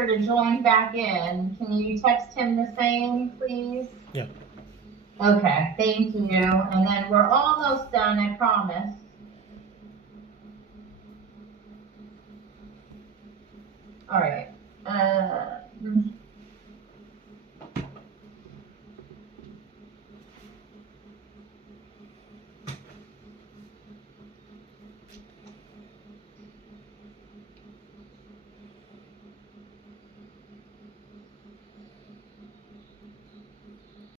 to join back in, can you text him the same, please? Yeah. Okay, thank you. And then we're almost done, I promise. All right.